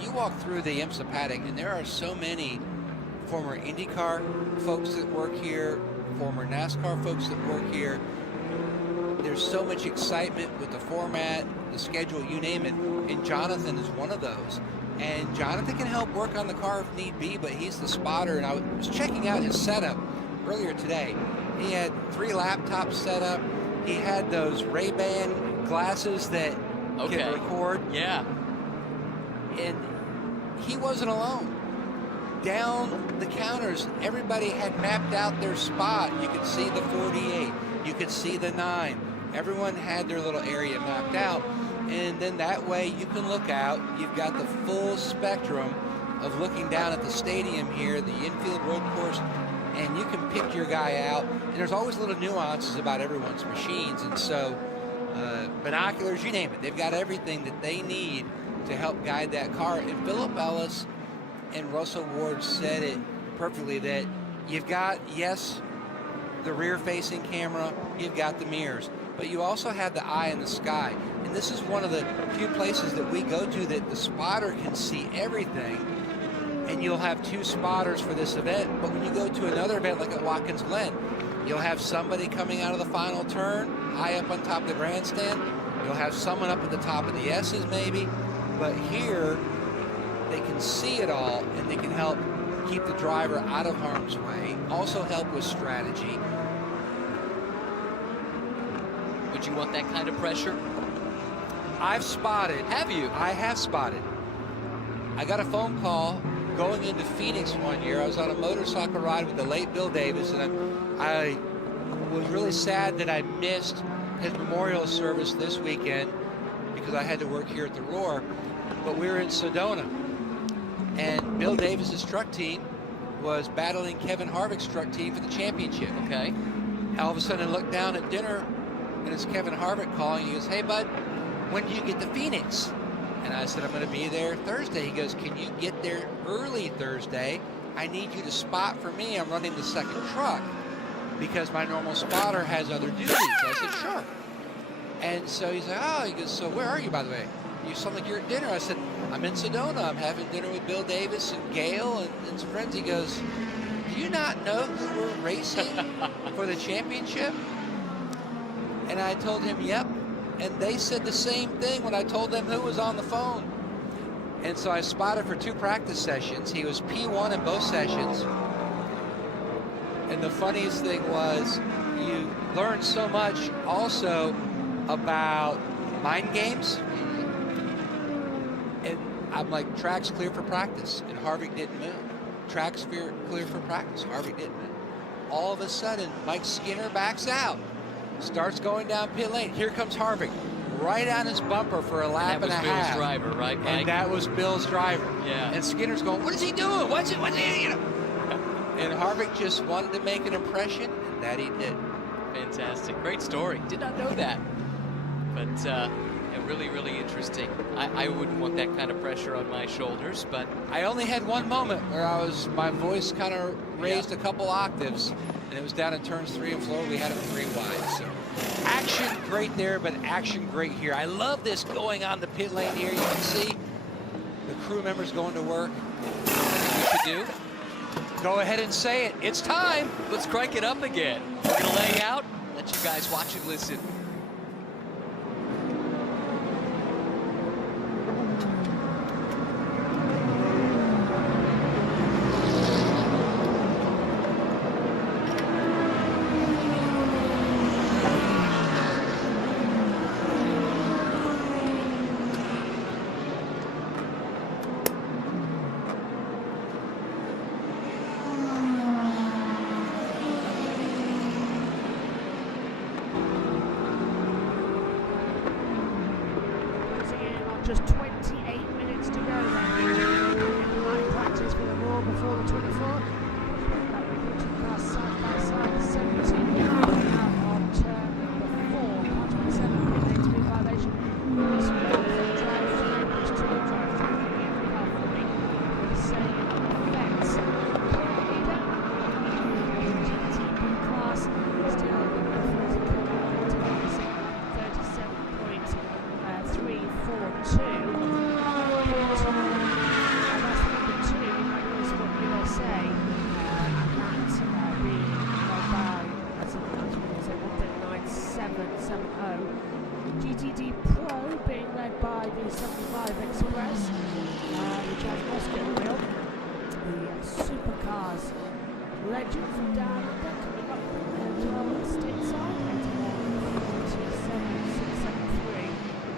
you walk through the IMSA paddock, and there are so many former IndyCar folks that work here, former NASCAR folks that work here. There's so much excitement with the format, the schedule, you name it, and Jonathan is one of those. And Jonathan can help work on the car if need be, but he's the spotter. And I was checking out his setup earlier today. He had 3 laptops set up. He had those Ray-Ban glasses that can record. Yeah. And he wasn't alone. Down the counters, everybody had mapped out their spot. You could see the 48. You could see the 9. Everyone had their little area mapped out. And then that way you can look out. You've got the full spectrum of looking down at the stadium here, the infield road course, and you can pick your guy out. And there's always little nuances about everyone's machines. And so binoculars, you name it. They've got everything that they need to help guide that car. And Philip Ellis and Russell Ward said it perfectly, that you've got, yes, the rear-facing camera, you've got the mirrors. but you also have the eye in the sky. And this is one of the few places that we go to that the spotter can see everything. And you'll have 2 spotters for this event, but when you go to another event like at Watkins Glen, you'll have somebody coming out of the final turn, high up on top of the grandstand. You'll have someone up at the top of the S's maybe, but here they can see it all and they can help keep the driver out of harm's way, also help with strategy. Would you want that kind of pressure? I've spotted. Have you? I have spotted. I got a phone call going into Phoenix one year. I was on a motorcycle ride with the late Bill Davis, and I was really sad that I missed his memorial service this weekend because I had to work here at the Roar. But we were in Sedona, and Bill Davis's truck team was battling Kevin Harvick's truck team for the championship. Okay. All of a sudden I look down at dinner, and it's Kevin Harvick calling. He goes, "Hey, bud, when do you get to Phoenix?" And I said, "I'm going to be there Thursday." He goes, "Can you get there early Thursday? I need you to spot for me. I'm running the second truck because my normal spotter has other duties." I said, "Sure." And so he's like, "Oh," he goes, "So where are you, by the way? You sound like you're at dinner." I said, "I'm in Sedona. I'm having dinner with Bill Davis and Gail and some friends." He goes, "Do you not know who we're racing for the championship?" And I told him, "Yep." And they said the same thing when I told them who was on the phone. And so I spotted for 2 practice sessions. He was P1 in both sessions. And the funniest thing was you learn so much also about mind games. And I'm like, track's clear for practice. And Harvick didn't move. Track's clear for practice. Harvick didn't move. All of a sudden, Mike Skinner backs out. Starts going down pit lane. Here comes Harvick, right on his bumper for a lap and a half. That was Bill's driver, right, Mike? And that was Bill's driver. Yeah. And Skinner's going, "What is he doing? What's he, you know?" And Harvick just wanted to make an impression, and that he did. Fantastic. Great story. Did not know that. But yeah, really, really interesting. I wouldn't want that kind of pressure on my shoulders, but I only had one moment where my voice kind of raised a couple octaves, and it was down in turns 3 and 4. We had them 3 wide. So action great there, but action great here. I love this going on the pit lane here. You can see the crew members going to work. what we should do? Go ahead and say it. It's time. Let's crank it up again. We're gonna lay out, let you guys watch and listen. Just 28 minutes to go then. In live practice for the Raw before the 24. That we put two cars side by side, 17 out on turn number 4. 27 pit lane speed violation. This one from drive through, this 2 drive through. Car 40 with the same effects. Clear leader. GTB class still frozen killer 37.342. That's number 2 in Motorsport USA. And that being led by, that's 1:97.70. GTD Pro being led by the 75 Express, which has Oscar at the wheel. The Supercars legend from down under coming up as well on the stint side. 47.673.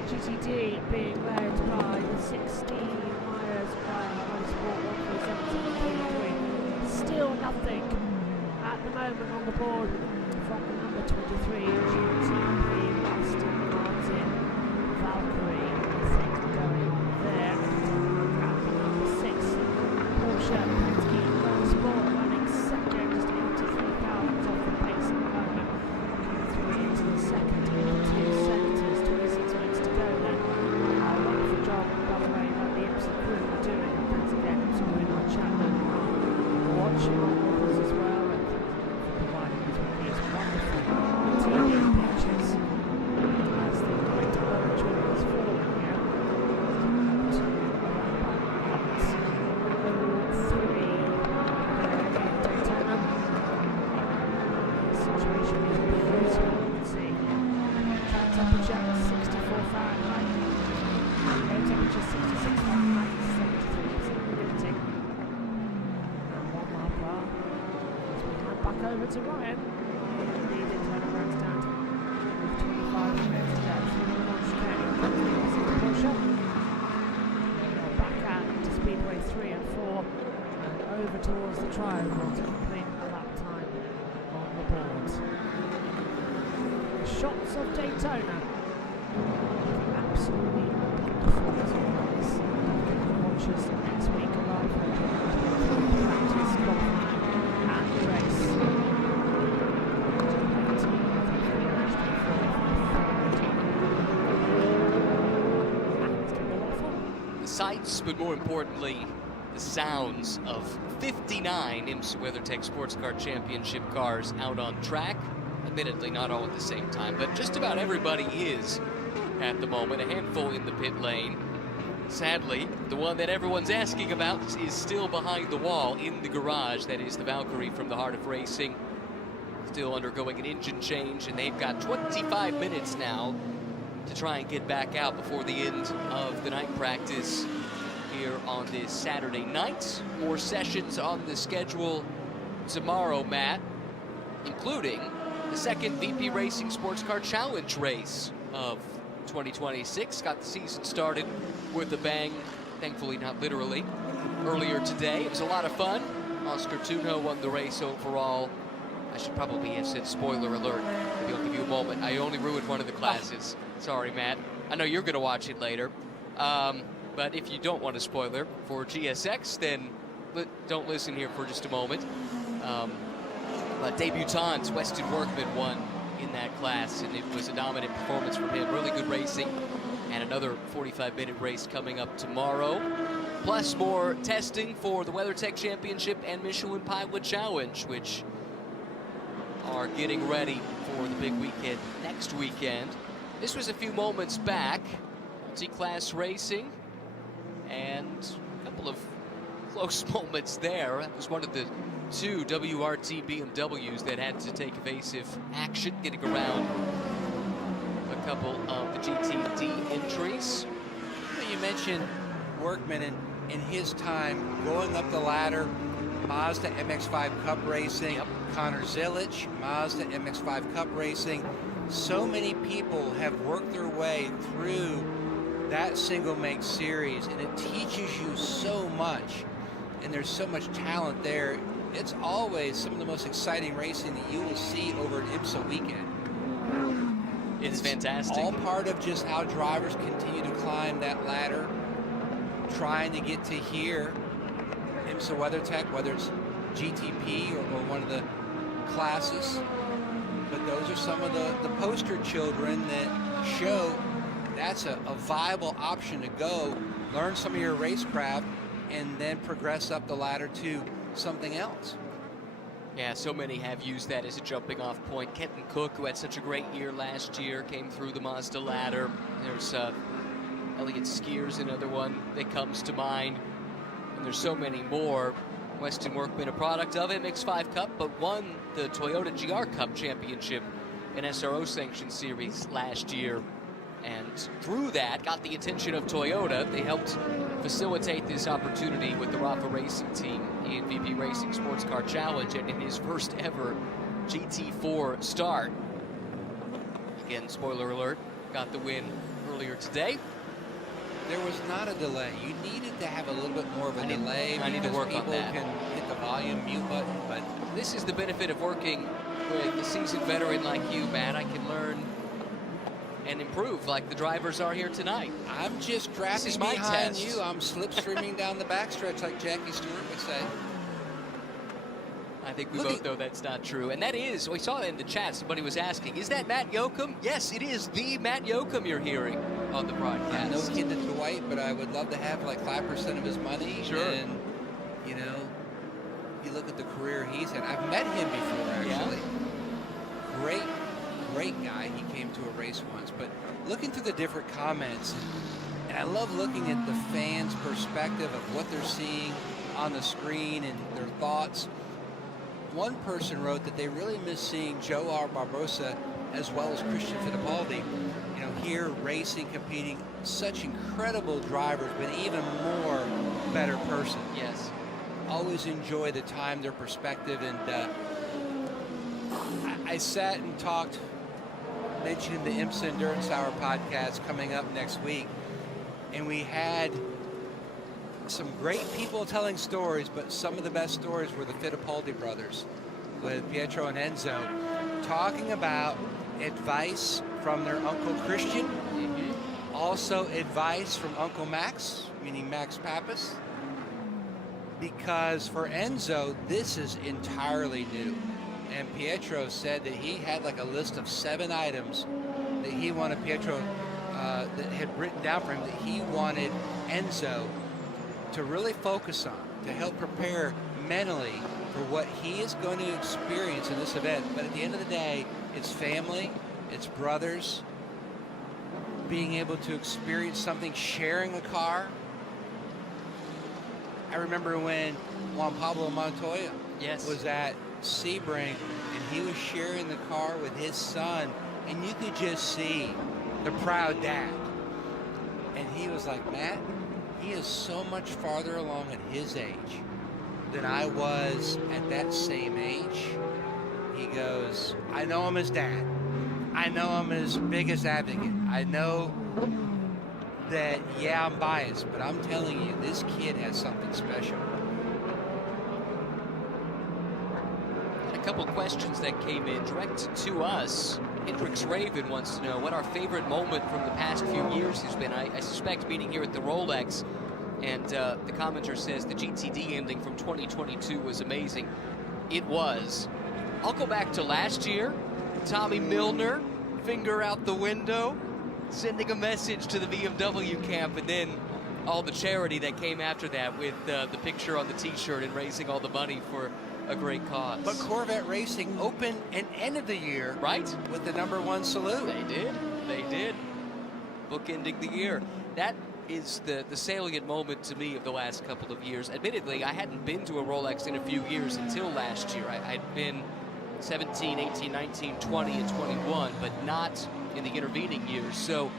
GTD being led by the 16 Myers Motorsport 137.733. Still nothing at the moment on the board from the number 23 GTB Aston Martin Valkyrie. Nothing going on there. At the number 6 Porsche Penske Motorsport running second, just 83 pounds off the pace at the moment. Coming through into the second into 2 sectors, 26 minutes to go then. Wonderful job, by the way, that the IMSA crew are doing. And thanks again to our channel watching on with us as well, and providing us with these wonderful TV temperature 66 Fahrenheit, 73% humidity. And 1 mile per hour. As we hand back over to Ryan, leading to the grandstand with 25 minutes to go. Through the launch chicane, this is the Porsche. Back out into Speedway 3 and 4, and over towards the triangle to complete a lap time on the board. The shots of Daytona. Absolutely wonderful as always. Watchers next week live practice, qualifying and the race. The sights, but more importantly, the sounds of 59 IMSA WeatherTech Sports Car Championship cars out on track. Admittedly, not all at the same time, but just about everybody is at the moment. A handful in the pit lane. Sadly, the one that everyone's asking about is still behind the wall in the garage. That is the Valkyrie from the Heart of Racing. Still undergoing an engine change, and they've got 25 minutes now to try and get back out before the end of the night practice here on this Saturday night. More sessions on the schedule tomorrow, Matt, including the second VP Racing Sports Car Challenge race of 2026. Got the season started with a bang, thankfully not literally, earlier today. It was a lot of fun. Oscar Tunjo won the race overall. I should probably have said spoiler alert. Maybe I'll give you a moment. I only ruined one of the classes. Sorry, Matt. I know you're going to watch it later. But if you don't want a spoiler for GSX, then don't listen here for just a moment. But debutant Weston Workman won in that class, and it was a dominant performance from him. Really good racing, and another 45-minute race coming up tomorrow. Plus more testing for the WeatherTech Championship and Michelin Pilot Challenge, which are getting ready for the big weekend next weekend. This was a few moments back. Multi-class racing, and a couple of close moments there. That was one of the 2 WRT BMWs that had to take evasive action, getting around a couple of the GTD entries. You mentioned Workman in his time going up the ladder, Mazda MX-5 Cup Racing, Yep. Connor Zilic, Mazda MX-5 Cup Racing. So many people have worked their way through that single make series, and it teaches you so much, and there's so much talent there. It's always some of the most exciting racing that you will see over an IMSA weekend. It's fantastic. All part of just how drivers continue to climb that ladder, trying to get to here. IMSA WeatherTech, whether it's GTP or one of the classes. But those are some of the poster children that show that's a viable option to go, learn some of your racecraft, and then progress up the ladder to something else. Yeah, so many have used that as a jumping off point. Kenton Cook, who had such a great year last year, came through the Mazda ladder. There's Elliott Skier's another one that comes to mind. And there's so many more. Weston Workman, a product of MX-5 Cup, but won the Toyota GR Cup Championship in SRO Sanction Series last year. And through that, got the attention of Toyota. They helped facilitate this opportunity with the Rafa Racing team in VP Racing Sports Car Challenge, and in his first ever GT4 start. Again, spoiler alert, got the win earlier today. There was not a delay. You needed to have a little bit more of a delay. I need to work on that. People can hit the volume mute button, but This is the benefit of working with a seasoned veteran like you, Matt. I can learn and improve like the drivers are here tonight. I'm just drafting my behind test. you. I'm slipstreaming down the backstretch like Jackie Stewart would say. I think we both know that's not true. And that is, we saw it in the chat, somebody was asking, is that Matt Yoakum? Yes, it is the Matt Yoakum you're hearing on the broadcast. No kid to Dwight, but I would love to have like 5% of his money. Sure. And, you know, you look at the career he's had. I've met him before, actually. Yeah. Great guy. He came to a race once. But looking through the different comments, and I love looking at the fans' perspective of what they're seeing on the screen and their thoughts. One person wrote that they really miss seeing Joe R. Barbosa as well as Christian Fittipaldi, you know, here racing, competing, such incredible drivers, but even more better person. Yes. Always enjoy the time, their perspective, and I sat and talked, mentioning the IMSA Endurance Hour podcast coming up next week, and we had some great people telling stories, but some of the best stories were the Fittipaldi brothers with Pietro and Enzo talking about advice from their Uncle Christian, also advice from Uncle Max, meaning Max Pappas, because for Enzo, this is entirely new. And Pietro said that he had like a list of 7 items that he wanted Pietro, that had written down for him, that he wanted Enzo to really focus on, to help prepare mentally for what he is going to experience in this event. But at the end of the day, it's family, it's brothers, being able to experience something, sharing a car. I remember when Juan Pablo Montoya was at Sebring, and he was sharing the car with his son, and you could just see the proud dad. And he was like, Matt, he is so much farther along at his age than I was at that same age. He goes, I know I'm his dad. I know I'm his biggest advocate. I know that, yeah, I'm biased, but I'm telling you, this kid has something special. A couple questions that came in directed to us. Hendrix Raven wants to know what our favorite moment from the past few years has been. I suspect meeting here at the Rolex, and the commenter says the GTD ending from 2022 was amazing. It was. I'll go back to last year. Tommy Milner, finger out the window, sending a message to the BMW camp, and then all the charity that came after that with the picture on the t-shirt and raising all the money for a great cause. But Corvette Racing opened and ended the year with the #1 salute. They did. Bookending the year. That is the salient moment to me of the last couple of years. Admittedly, I hadn't been to a Rolex in a few years until last year. I'd been 17, 18, 19, 20, and 21, but not in the intervening years. So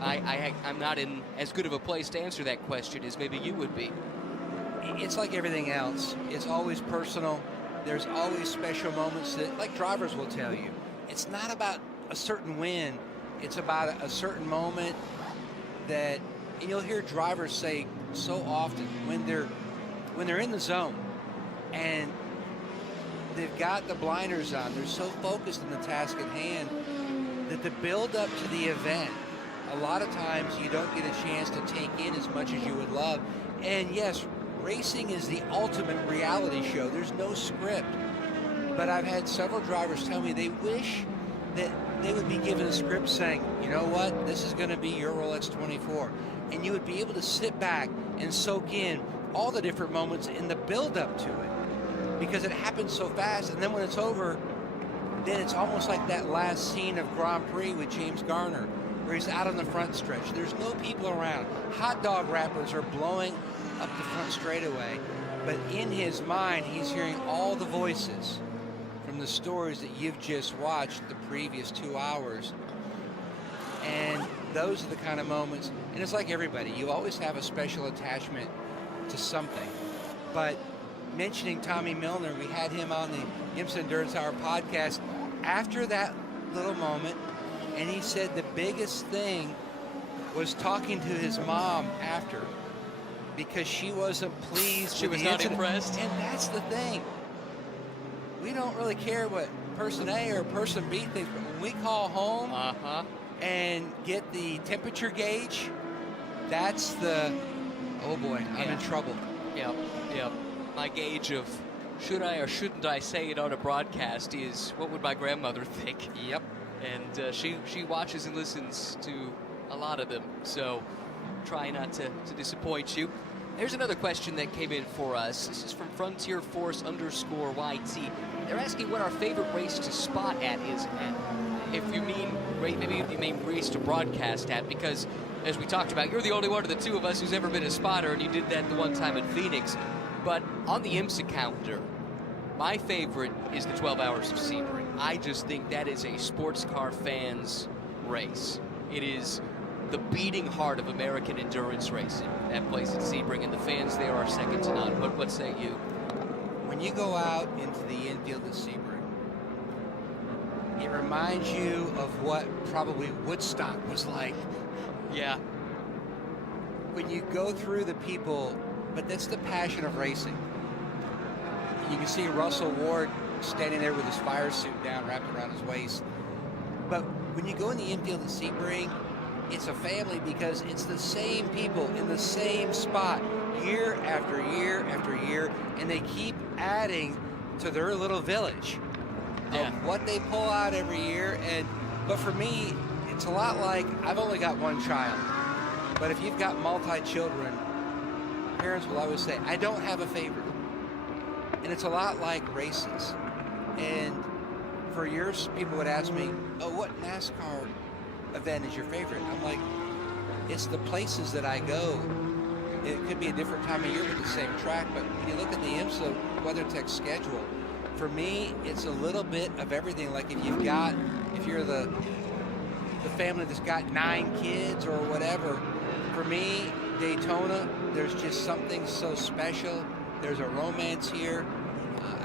I'm not in as good of a place to answer that question as maybe you would be. It's like everything else. It's always personal. There's always special moments that, like drivers will tell you, it's not about a certain win. It's about a certain moment that, and you'll hear drivers say so often when they're in the zone and they've got the blinders on, they're so focused on the task at hand that the build up to the event, a lot of times you don't get a chance to take in as much as you would love. And yes, racing is the ultimate reality show. There's no script. But I've had several drivers tell me they wish that they would be given a script saying, you know what, this is going to be your Rolex 24. And you would be able to sit back and soak in all the different moments in the build up to it, because it happens so fast. And then when it's over, then it's almost like that last scene of Grand Prix with James Garner, where he's out on the front stretch. There's no people around. Hot dog wrappers are blowing up the front straightaway, but in his mind, he's hearing all the voices from the stories that you've just watched the previous 2 hours. And those are the kind of moments, and it's like everybody, you always have a special attachment to something. But mentioning Tommy Milner, we had him on the IMSA Endurance Hour podcast after that little moment, and he said the biggest thing was talking to his mom after, because she wasn't pleased. She was not impressed. And that's the thing. We don't really care what person A or person B thinks, but when we call home and get the temperature gauge, that's the, oh boy, I'm in trouble. Yep. My gauge of should I or shouldn't I say it on a broadcast is what would my grandmother think? Yep. And she watches and listens to a lot of them, so try not to disappoint you. There's another question that came in for us. This is from Frontier Force _YT. They're asking what our favorite race to spot at is at. If you mean, maybe if you mean race to broadcast at, because as we talked about, you're the only one of the two of us who's ever been a spotter, and you did that the one time in Phoenix. But on the IMSA calendar, my favorite is the 12 Hours of Sebring. I just think that is a sports car fan's race. It is the beating heart of American endurance racing, that place at Sebring, and the fans there are second to none. What say you? When you go out into the infield at Sebring, it reminds you of what probably Woodstock was like. Yeah. When you go through the people, but that's the passion of racing. You can see Russell Ward standing there with his fire suit down, wrapped around his waist. But when you go in the infield at Sebring, it's a family because it's the same people in the same spot year after year after year, and they keep adding to their little village of what they pull out every year. But for me, it's a lot like, I've only got one child, but if you've got multi-children, parents will always say, I don't have a favorite. And it's a lot like races. And for years, people would ask me, oh, what NASCAR event is your favorite? I'm like, it's the places that I go. It could be a different time of year with the same track, but when you look at the IMSA WeatherTech schedule, for me, it's a little bit of everything. Like if you're the family that's got 9 kids or whatever, for me, Daytona, there's just something so special. There's a romance here.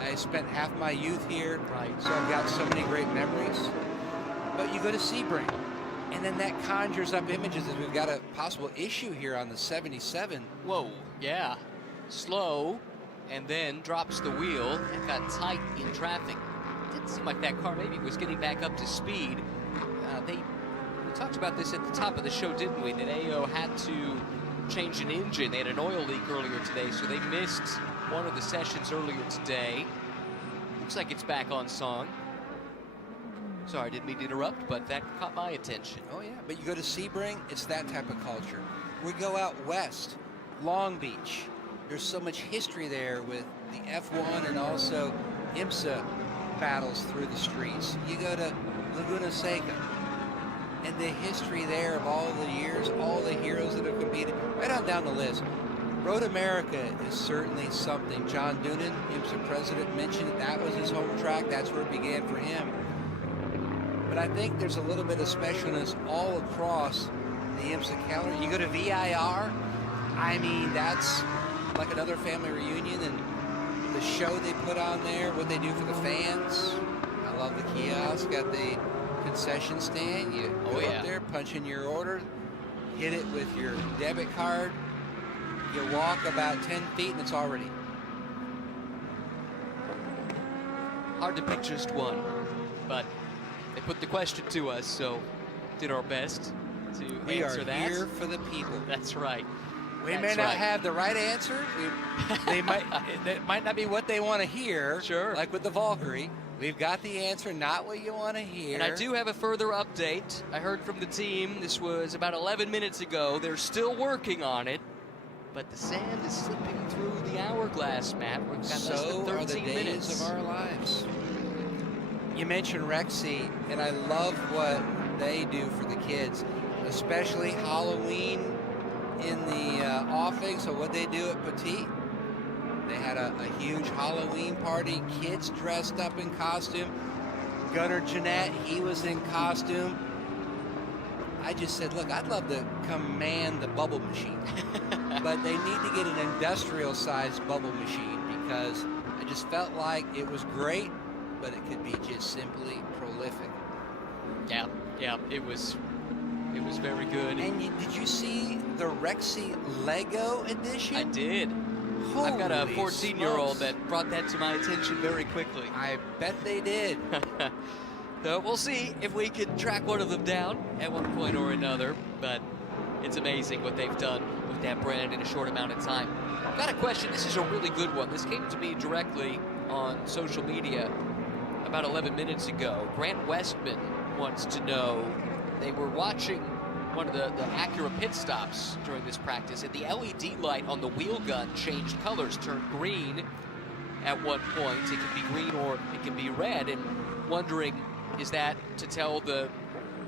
I spent half my youth here, so I've got so many great memories. But you go to Sebring, and then that conjures up images as we've got a possible issue here on the 77. Whoa, yeah. Slow, and then drops the wheel and got tight in traffic. Didn't seem like that car maybe was getting back up to speed. We talked about this at the top of the show, didn't we? That AO had to change an engine. They had an oil leak earlier today, so they missed one of the sessions earlier today. Looks like it's back on song. Sorry, I didn't mean to interrupt, but that caught my attention. Oh, yeah, but you go to Sebring, it's that type of culture. We go out west, Long Beach. There's so much history there with the F1 and also IMSA battles through the streets. You go to Laguna Seca, and the history there of all the years, all the heroes that have competed, right on down the list. Road America is certainly something. John Doonan, IMSA president, mentioned that was his home track. That's where it began for him. But I think there's a little bit of specialness all across the IMSA calendar. You go to VIR, I mean, that's like another family reunion, and the show they put on there, what they do for the fans. I love the kiosk, got the concession stand. You go up there, punch in your order, hit it with your debit card. You walk about 10 feet and it's already. Hard to pick just one, but they put the question to us, so did our best to answer that. We are here for the people. That's right. We may not have the right answer. It might not be what they want to hear. Sure. Like with the Valkyrie. We've got the answer, not what you want to hear. And I do have a further update. I heard from the team, this was about 11 minutes ago. They're still working on it, but the sand is slipping through the hourglass, Matt. We've got less than 13 are the days minutes of our lives. You mentioned Rexy, and I love what they do for the kids, especially Halloween in the offing. So what they do at Petit, they had a huge Halloween party, kids dressed up in costume. Gunnar Jeanette, he was in costume. I just said, look, I'd love to come man the bubble machine. But they need to get an industrial-sized bubble machine because I just felt like it was great, but it could be just simply prolific. Yeah, it was very good. And did you see the Rexy Lego edition? I did. Holy I've got a 14-year-old smokes. that brought that to my attention very quickly. I bet they did. So we'll see if we can track one of them down at one point or another, but it's amazing what they've done with that brand in a short amount of time. Got a question. This is a really good one. This came to me directly on social media about 11 minutes ago. Grant Westman wants to know, they were watching one of the Acura pit stops during this practice, and the LED light on the wheel gun changed colors, turned green at one point. It can be green or it can be red, and wondering, is that to tell the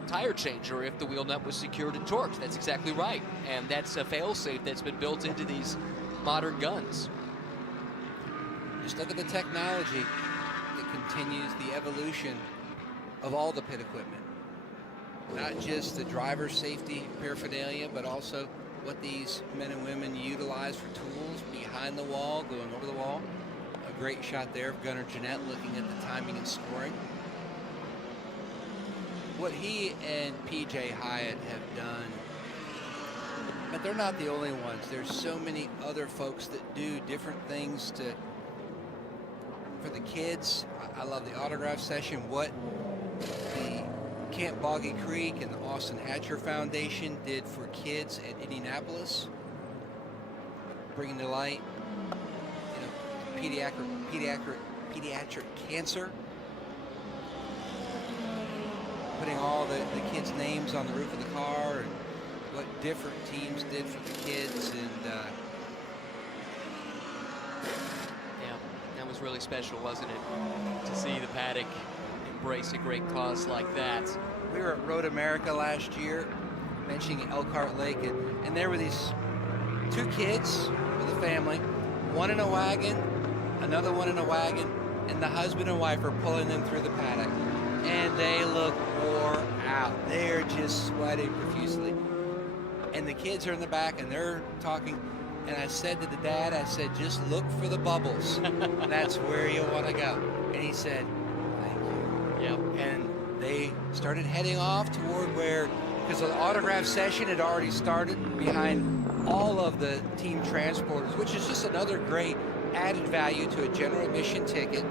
tire changer if the wheel nut was secured and torqued? That's exactly right, and that's a fail-safe that's been built into these modern guns. Just look at the technology that continues the evolution of all the pit equipment. Not just the driver's safety paraphernalia, but also what these men and women utilize for tools behind the wall, going over the wall. A great shot there of Gunnar Jeanette looking at the timing and scoring. What he and PJ Hyatt have done, but they're not the only ones. There's so many other folks that do different things for the kids. I love the autograph session. What the Camp Boggy Creek and the Austin Hatcher Foundation did for kids at Indianapolis, bringing to light, pediatric cancer, putting all the kids' names on the roof of the car, and what different teams did for the kids, and yeah, that was really special, wasn't it, to see the paddock embrace a great cause like that. We were at Road America last year, mentioning Elkhart Lake, and there were these two kids with a family, one in a wagon, another one in a wagon, and the husband and wife are pulling them through the paddock, and they look wore out. They're just sweating profusely. And the kids are in the back, and they're talking, and I said to the dad, I said, just look for the bubbles. That's where you want to go. And he said, thank you. Yep. And they started heading off toward where, because the autograph session had already started behind all of the team transporters, which is just another great added value to a general admission ticket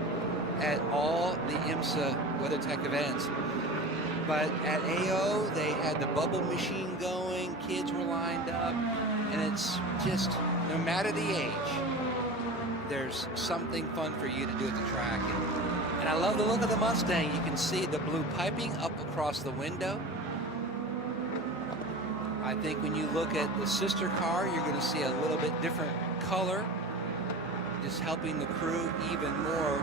at all the IMSA WeatherTech events. But at AO, they had the bubble machine going, kids were lined up, and it's just, no matter the age, there's something fun for you to do at the track. And I love the look of the Mustang. You can see the blue piping up across the window. I think when you look at the sister car, you're going to see a little bit different color, just helping the crew even more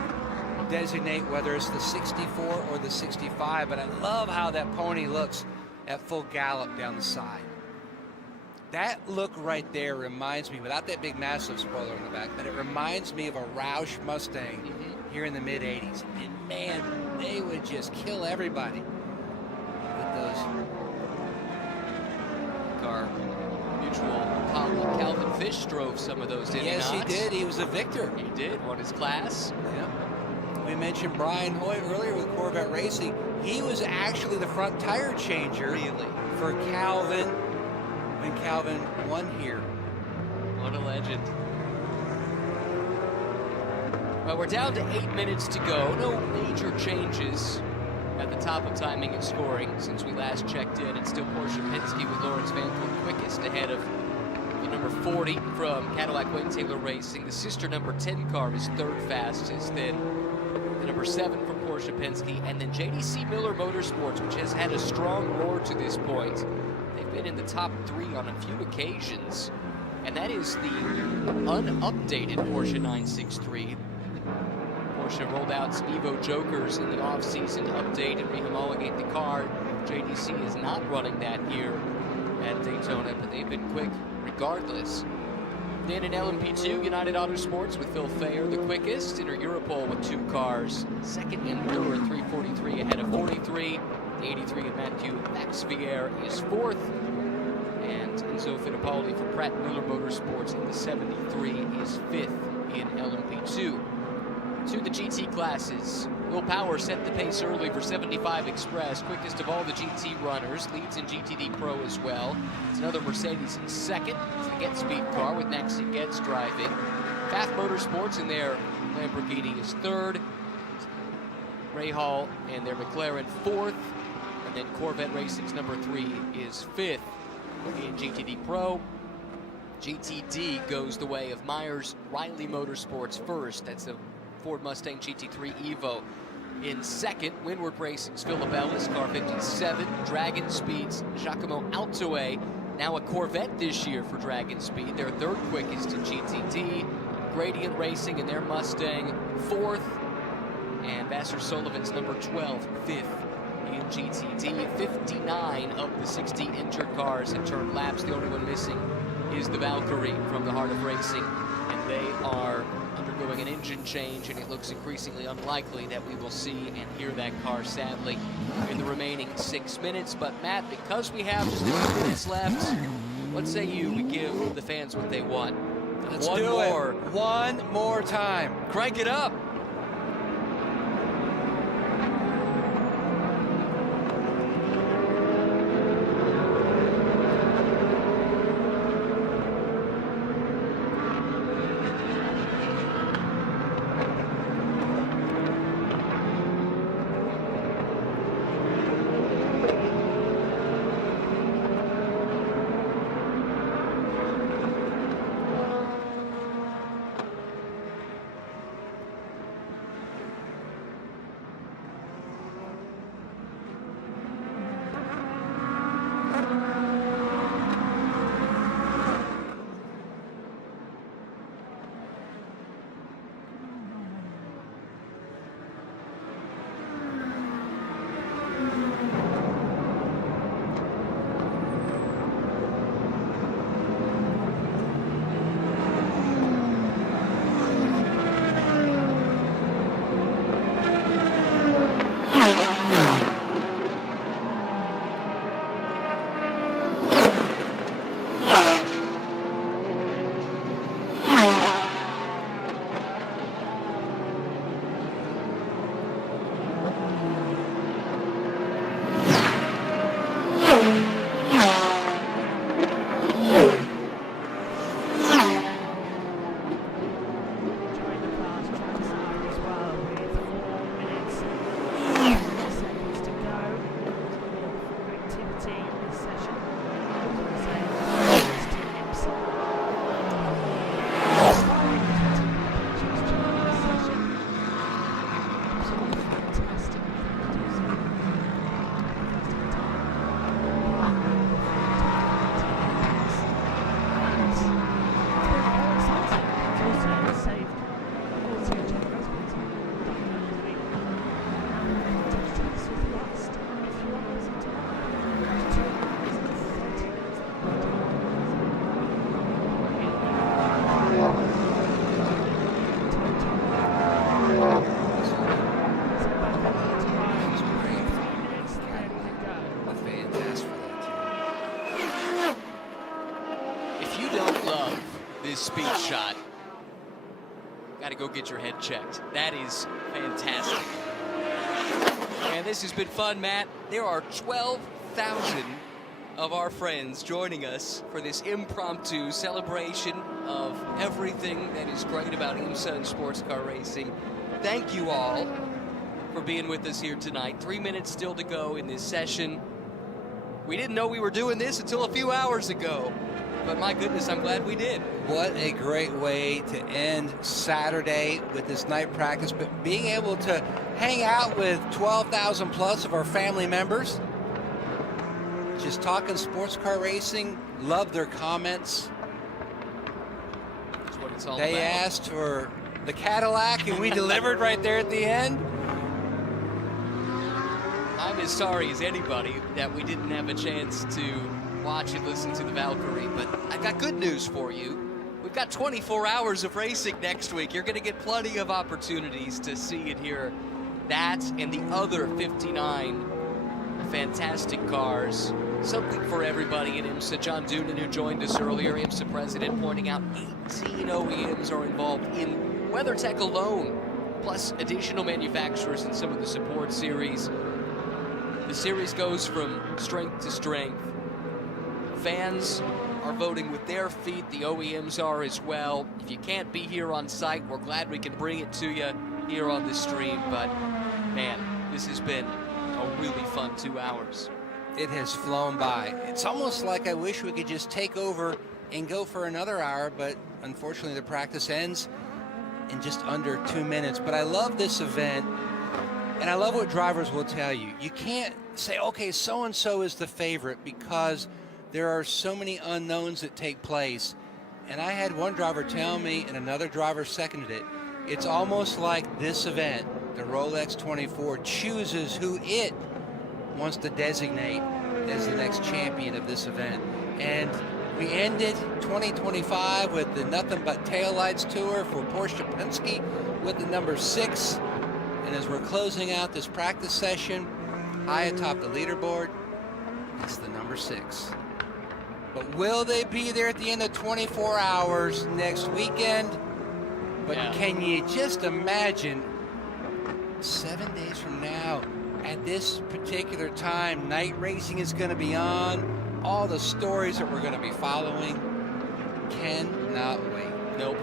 designate whether it's the 64 or the 65. But I love how that pony looks at full gallop down the side. That look right there reminds me, without that big massive spoiler in the back, but it reminds me of a Roush Mustang here in the mid-'80s. And man, they would just kill everybody with those. Our mutual colleague Calvin Fish drove some of those, did he not? Yes, he did. He was a victor. He did, won his class. Yeah. We mentioned Brian Hoyt earlier with Corvette Racing. He was actually the front tire changer for Calvin when Calvin won here. What a legend. Well, we're down to 8 minutes to go. No major changes at the top of timing and scoring since we last checked in. It's still Porsche Penske with Lawrence Vanthoor quickest ahead of the number 40 from Cadillac Wayne Taylor Racing. The sister number 10 car is third fastest. Then the number 7 from Porsche Penske, and then JDC Miller Motorsports, which has had a strong roar to this point. They've been in the top 3 on a few occasions, and that is the unupdated Porsche 963. Porsche rolled out some Evo Jokers in the off-season to update and rehomologate the car. JDC is not running that here at Daytona, but they've been quick regardless. Then in LMP2, United Autosports with Phil Fayer, the quickest. Inter Europol with 2 cars. Second and third, 343 ahead of 43. The 83 of Mathieu Maxvier is 4th. And Enzo Fittipaldi for Pratt Miller Motorsports in the 73 is 5th in LMP2. To the GT classes. Will Power set the pace early for 75 Express, quickest of all the GT runners, leads in GTD Pro as well. It's another Mercedes in second. It's the Get Speed car with Maxi Getz driving. Pfaff Motorsports in their Lamborghini is 3rd. Ray Hall and their McLaren 4th. And then Corvette Racing's number 3 is 5th in GTD Pro. GTD goes the way of Myers Riley Motorsports 1st. That's the Ford Mustang GT3 Evo. In second, Windward Racing's Philip Ellis, car 57. Dragon Speed's Giacomo Altoe, now a Corvette this year for Dragon Speed. They're 3rd quickest in GTD. Gradient Racing and their Mustang 4th. And Vassar Sullivan's number 12, 5th in GTD. 59 of the 60 injured cars have turned laps. The only one missing is the Valkyrie from the Heart of Racing. And They are undergoing an engine change, and it looks increasingly unlikely that we will see and hear that car, sadly, in the remaining 6 minutes. But Matt, because we have just a few minutes left, what say we give the fans what they want? Let's One do more. it. One more time. Crank it up. Speed shot. Got to go get your head checked. That is fantastic. And this has been fun, Matt. There are 12,000 of our friends joining us for this impromptu celebration of everything that is great about IMSA and sports car racing. Thank you all for being with us here tonight. 3 minutes still to go in this session. We didn't know we were doing this until a few hours ago. But my goodness, I'm glad we did. What a great way to end Saturday with this night practice, but being able to hang out with 12,000 plus of our family members, just talking sports car racing, love their comments. That's what it's all they about. asked for the Cadillac, and we delivered right there at the end. I'm as sorry as anybody that we didn't have a chance to watch and listen to the Valkyrie, but I've got good news for you. We've got 24 hours of racing next week. You're going to get plenty of opportunities to see and hear that and the other 59 fantastic cars. Something for everybody in IMSA. John Doonan, who joined us earlier, IMSA president, pointing out 18 OEMs are involved in WeatherTech alone, plus additional manufacturers in some of the support series. The series goes from strength to strength. Fans are voting with their feet. The OEMs are as well. If you can't be here on site, we're glad we can bring it to you here on the stream. But, man, this has been a really fun 2 hours. It has flown by. It's almost like I wish we could just take over and go for another hour, but unfortunately the practice ends in just under 2 minutes. But I love this event, and I love what drivers will tell you. You can't say, okay, so-and-so is the favorite, because there are so many unknowns that take place. And I had one driver tell me, and another driver seconded it, it's almost like this event, the Rolex 24, chooses who it wants to designate as the next champion of this event. And We ended 2025 with the Nothing But Taillights Tour for Porsche Penske with the number 6. And as we're closing out this practice session, high atop the leaderboard, it's the number 6. But will they be there at the end of 24 hours next weekend? But can you just imagine 7 days from now, at this particular time, night racing is going to be on. All the stories that we're going to be following. Cannot wait. Nope.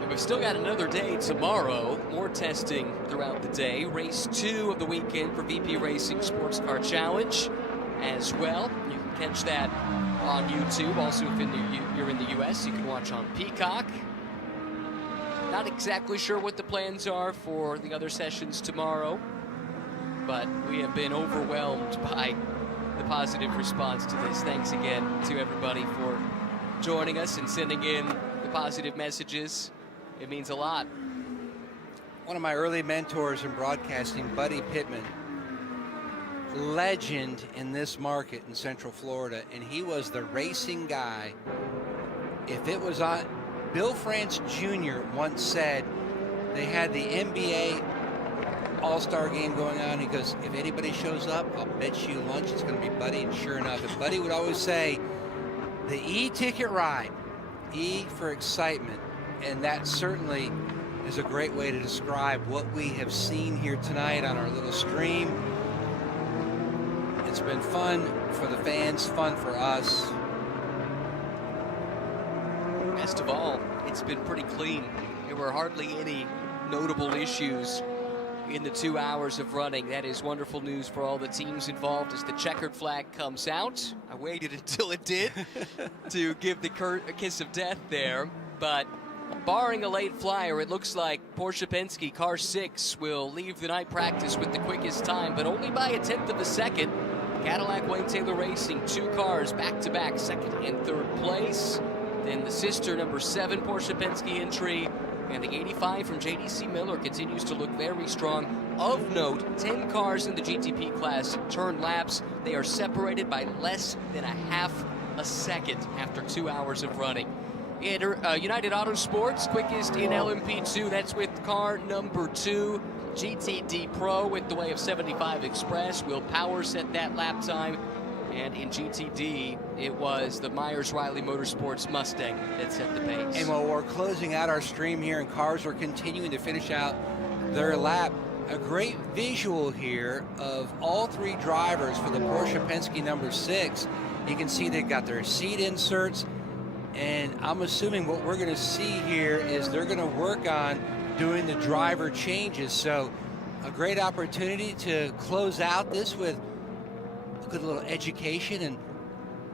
And we've still got another day tomorrow. More testing throughout the day. Race 2 of the weekend for VP Racing Sports Car Challenge as well. You can catch that on YouTube. Also, if you're in the U.S., you can watch on Peacock. Not exactly sure what the plans are for the other sessions tomorrow, but we have been overwhelmed by the positive response to this. Thanks again to everybody for joining us and sending in the positive messages. It means a lot. One of my early mentors in broadcasting, Buddy Pittman, legend in this market in Central Florida, and he was the racing guy. If it was on, Bill France Jr. once said they had the NBA All-Star game going on. He goes, if anybody shows up, I'll bet you lunch it's going to be Buddy. And sure enough, and Buddy would always say, the E-ticket ride, E for excitement. And that certainly is a great way to describe what we have seen here tonight on our little stream. It's been fun for the fans, fun for us. Best of all, it's been pretty clean. There were hardly any notable issues in the 2 hours of running. That is wonderful news for all the teams involved as the checkered flag comes out. I waited until it did to give the kiss of death there, but barring a late flyer, it looks like Porsche Penske car 6 will leave the night practice with the quickest time, but only by 1/10 of a second. Cadillac Wayne Taylor Racing, 2 cars back-to-back, 2nd and 3rd place. Then the sister number 7 Porsche Penske entry, and the 85 from JDC Miller continues to look very strong. Of note, 10 cars in the GTP class turn laps. They are separated by less than a second after 2 hours of running. United Auto Sports, quickest in LMP2. That's with car number 2. GTD Pro with the way of 75 Express. Will Power set that lap time. And in GTD, it was the Myers-Riley Motorsports Mustang that set the pace. And while we're closing out our stream here and cars are continuing to finish out their lap, a great visual here of all 3 drivers for the Porsche Penske number 6. You can see they've got their seat inserts, and I'm assuming what we're going to see here is they're going to work on doing the driver changes. So a great opportunity to close out this with a good little education. And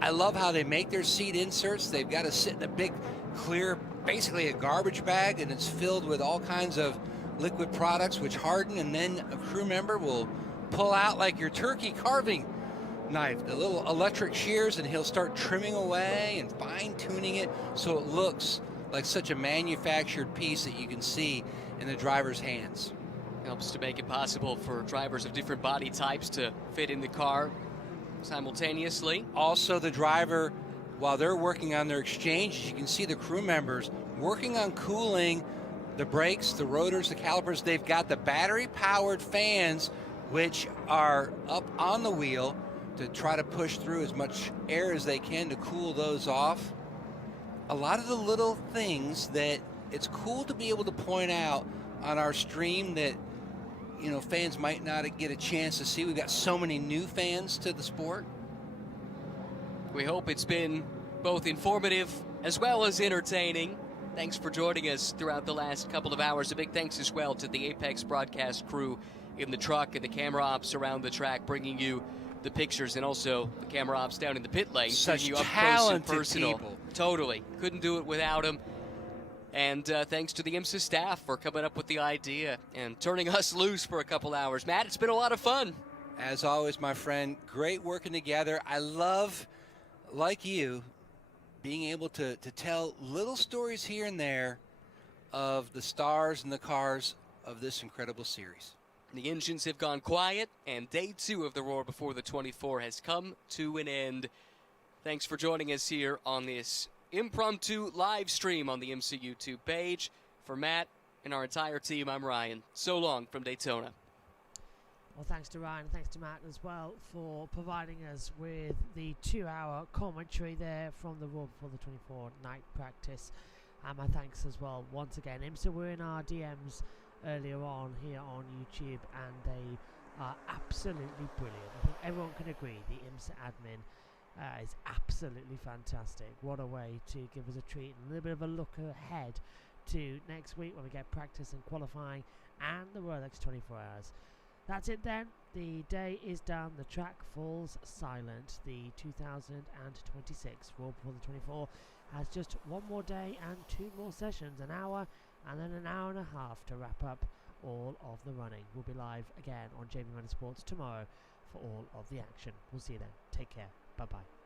I love how they make their seat inserts. They've got to sit in a big clear, basically a garbage bag, and it's filled with all kinds of liquid products which harden, and then a crew member will pull out like your turkey carving knife, the little electric shears, and he'll start trimming away and fine-tuning it so it looks like such a manufactured piece that you can see in the driver's hands. Helps to make it possible for drivers of different body types to fit in the car simultaneously. Also, the driver, while they're working on their exchanges, you can see the crew members working on cooling the brakes, the rotors, the calipers. They've got the battery-powered fans, which are up on the wheel to try to push through as much air as they can to cool those off. A lot of the little things that it's cool to be able to point out on our stream that, you know, fans might not get a chance to see. We've got so many new fans to the sport. We hope it's been both informative as well as entertaining. Thanks for joining us throughout the last couple of hours. A big thanks as well to the Apex broadcast crew in the truck and the camera ops around the track, bringing you the pictures, and also the camera ops down in the pit lane. Such you up talented close and personal. people. Totally. Couldn't do it without them. And thanks to the IMSA staff for coming up with the idea and turning us loose for a couple hours. Matt, it's been a lot of fun. As always, my friend, great working together. I love, like you, being able to tell little stories here and there of the stars and the cars of this incredible series. The engines have gone quiet, and day 2 of the Roar Before the 24 has come to an end. Thanks for joining us here on this impromptu live stream on the IMSA YouTube page. For Matt and our entire team, I'm Ryan. So long from Daytona. Well, thanks to Ryan and thanks to Matt as well for providing us with the 2-hour commentary there from the Raw Before the 24 night practice. And my thanks as well, once again. IMSA were in our DMs earlier on here on YouTube, and they are absolutely brilliant. I think everyone can agree the IMSA admin is absolutely fantastic. What a way to give us a treat and a little bit of a look ahead to next week when we get practice and qualifying and the Rolex 24 hours. That's it then. The day is done. The track falls silent. The 2026 Raw Before the 24 has just one more day and 2 more sessions, an hour and then an hour and a half to wrap up all of the running. We'll be live again on JB Motorsports tomorrow for all of the action. We'll see you then. Take care. Bye-bye.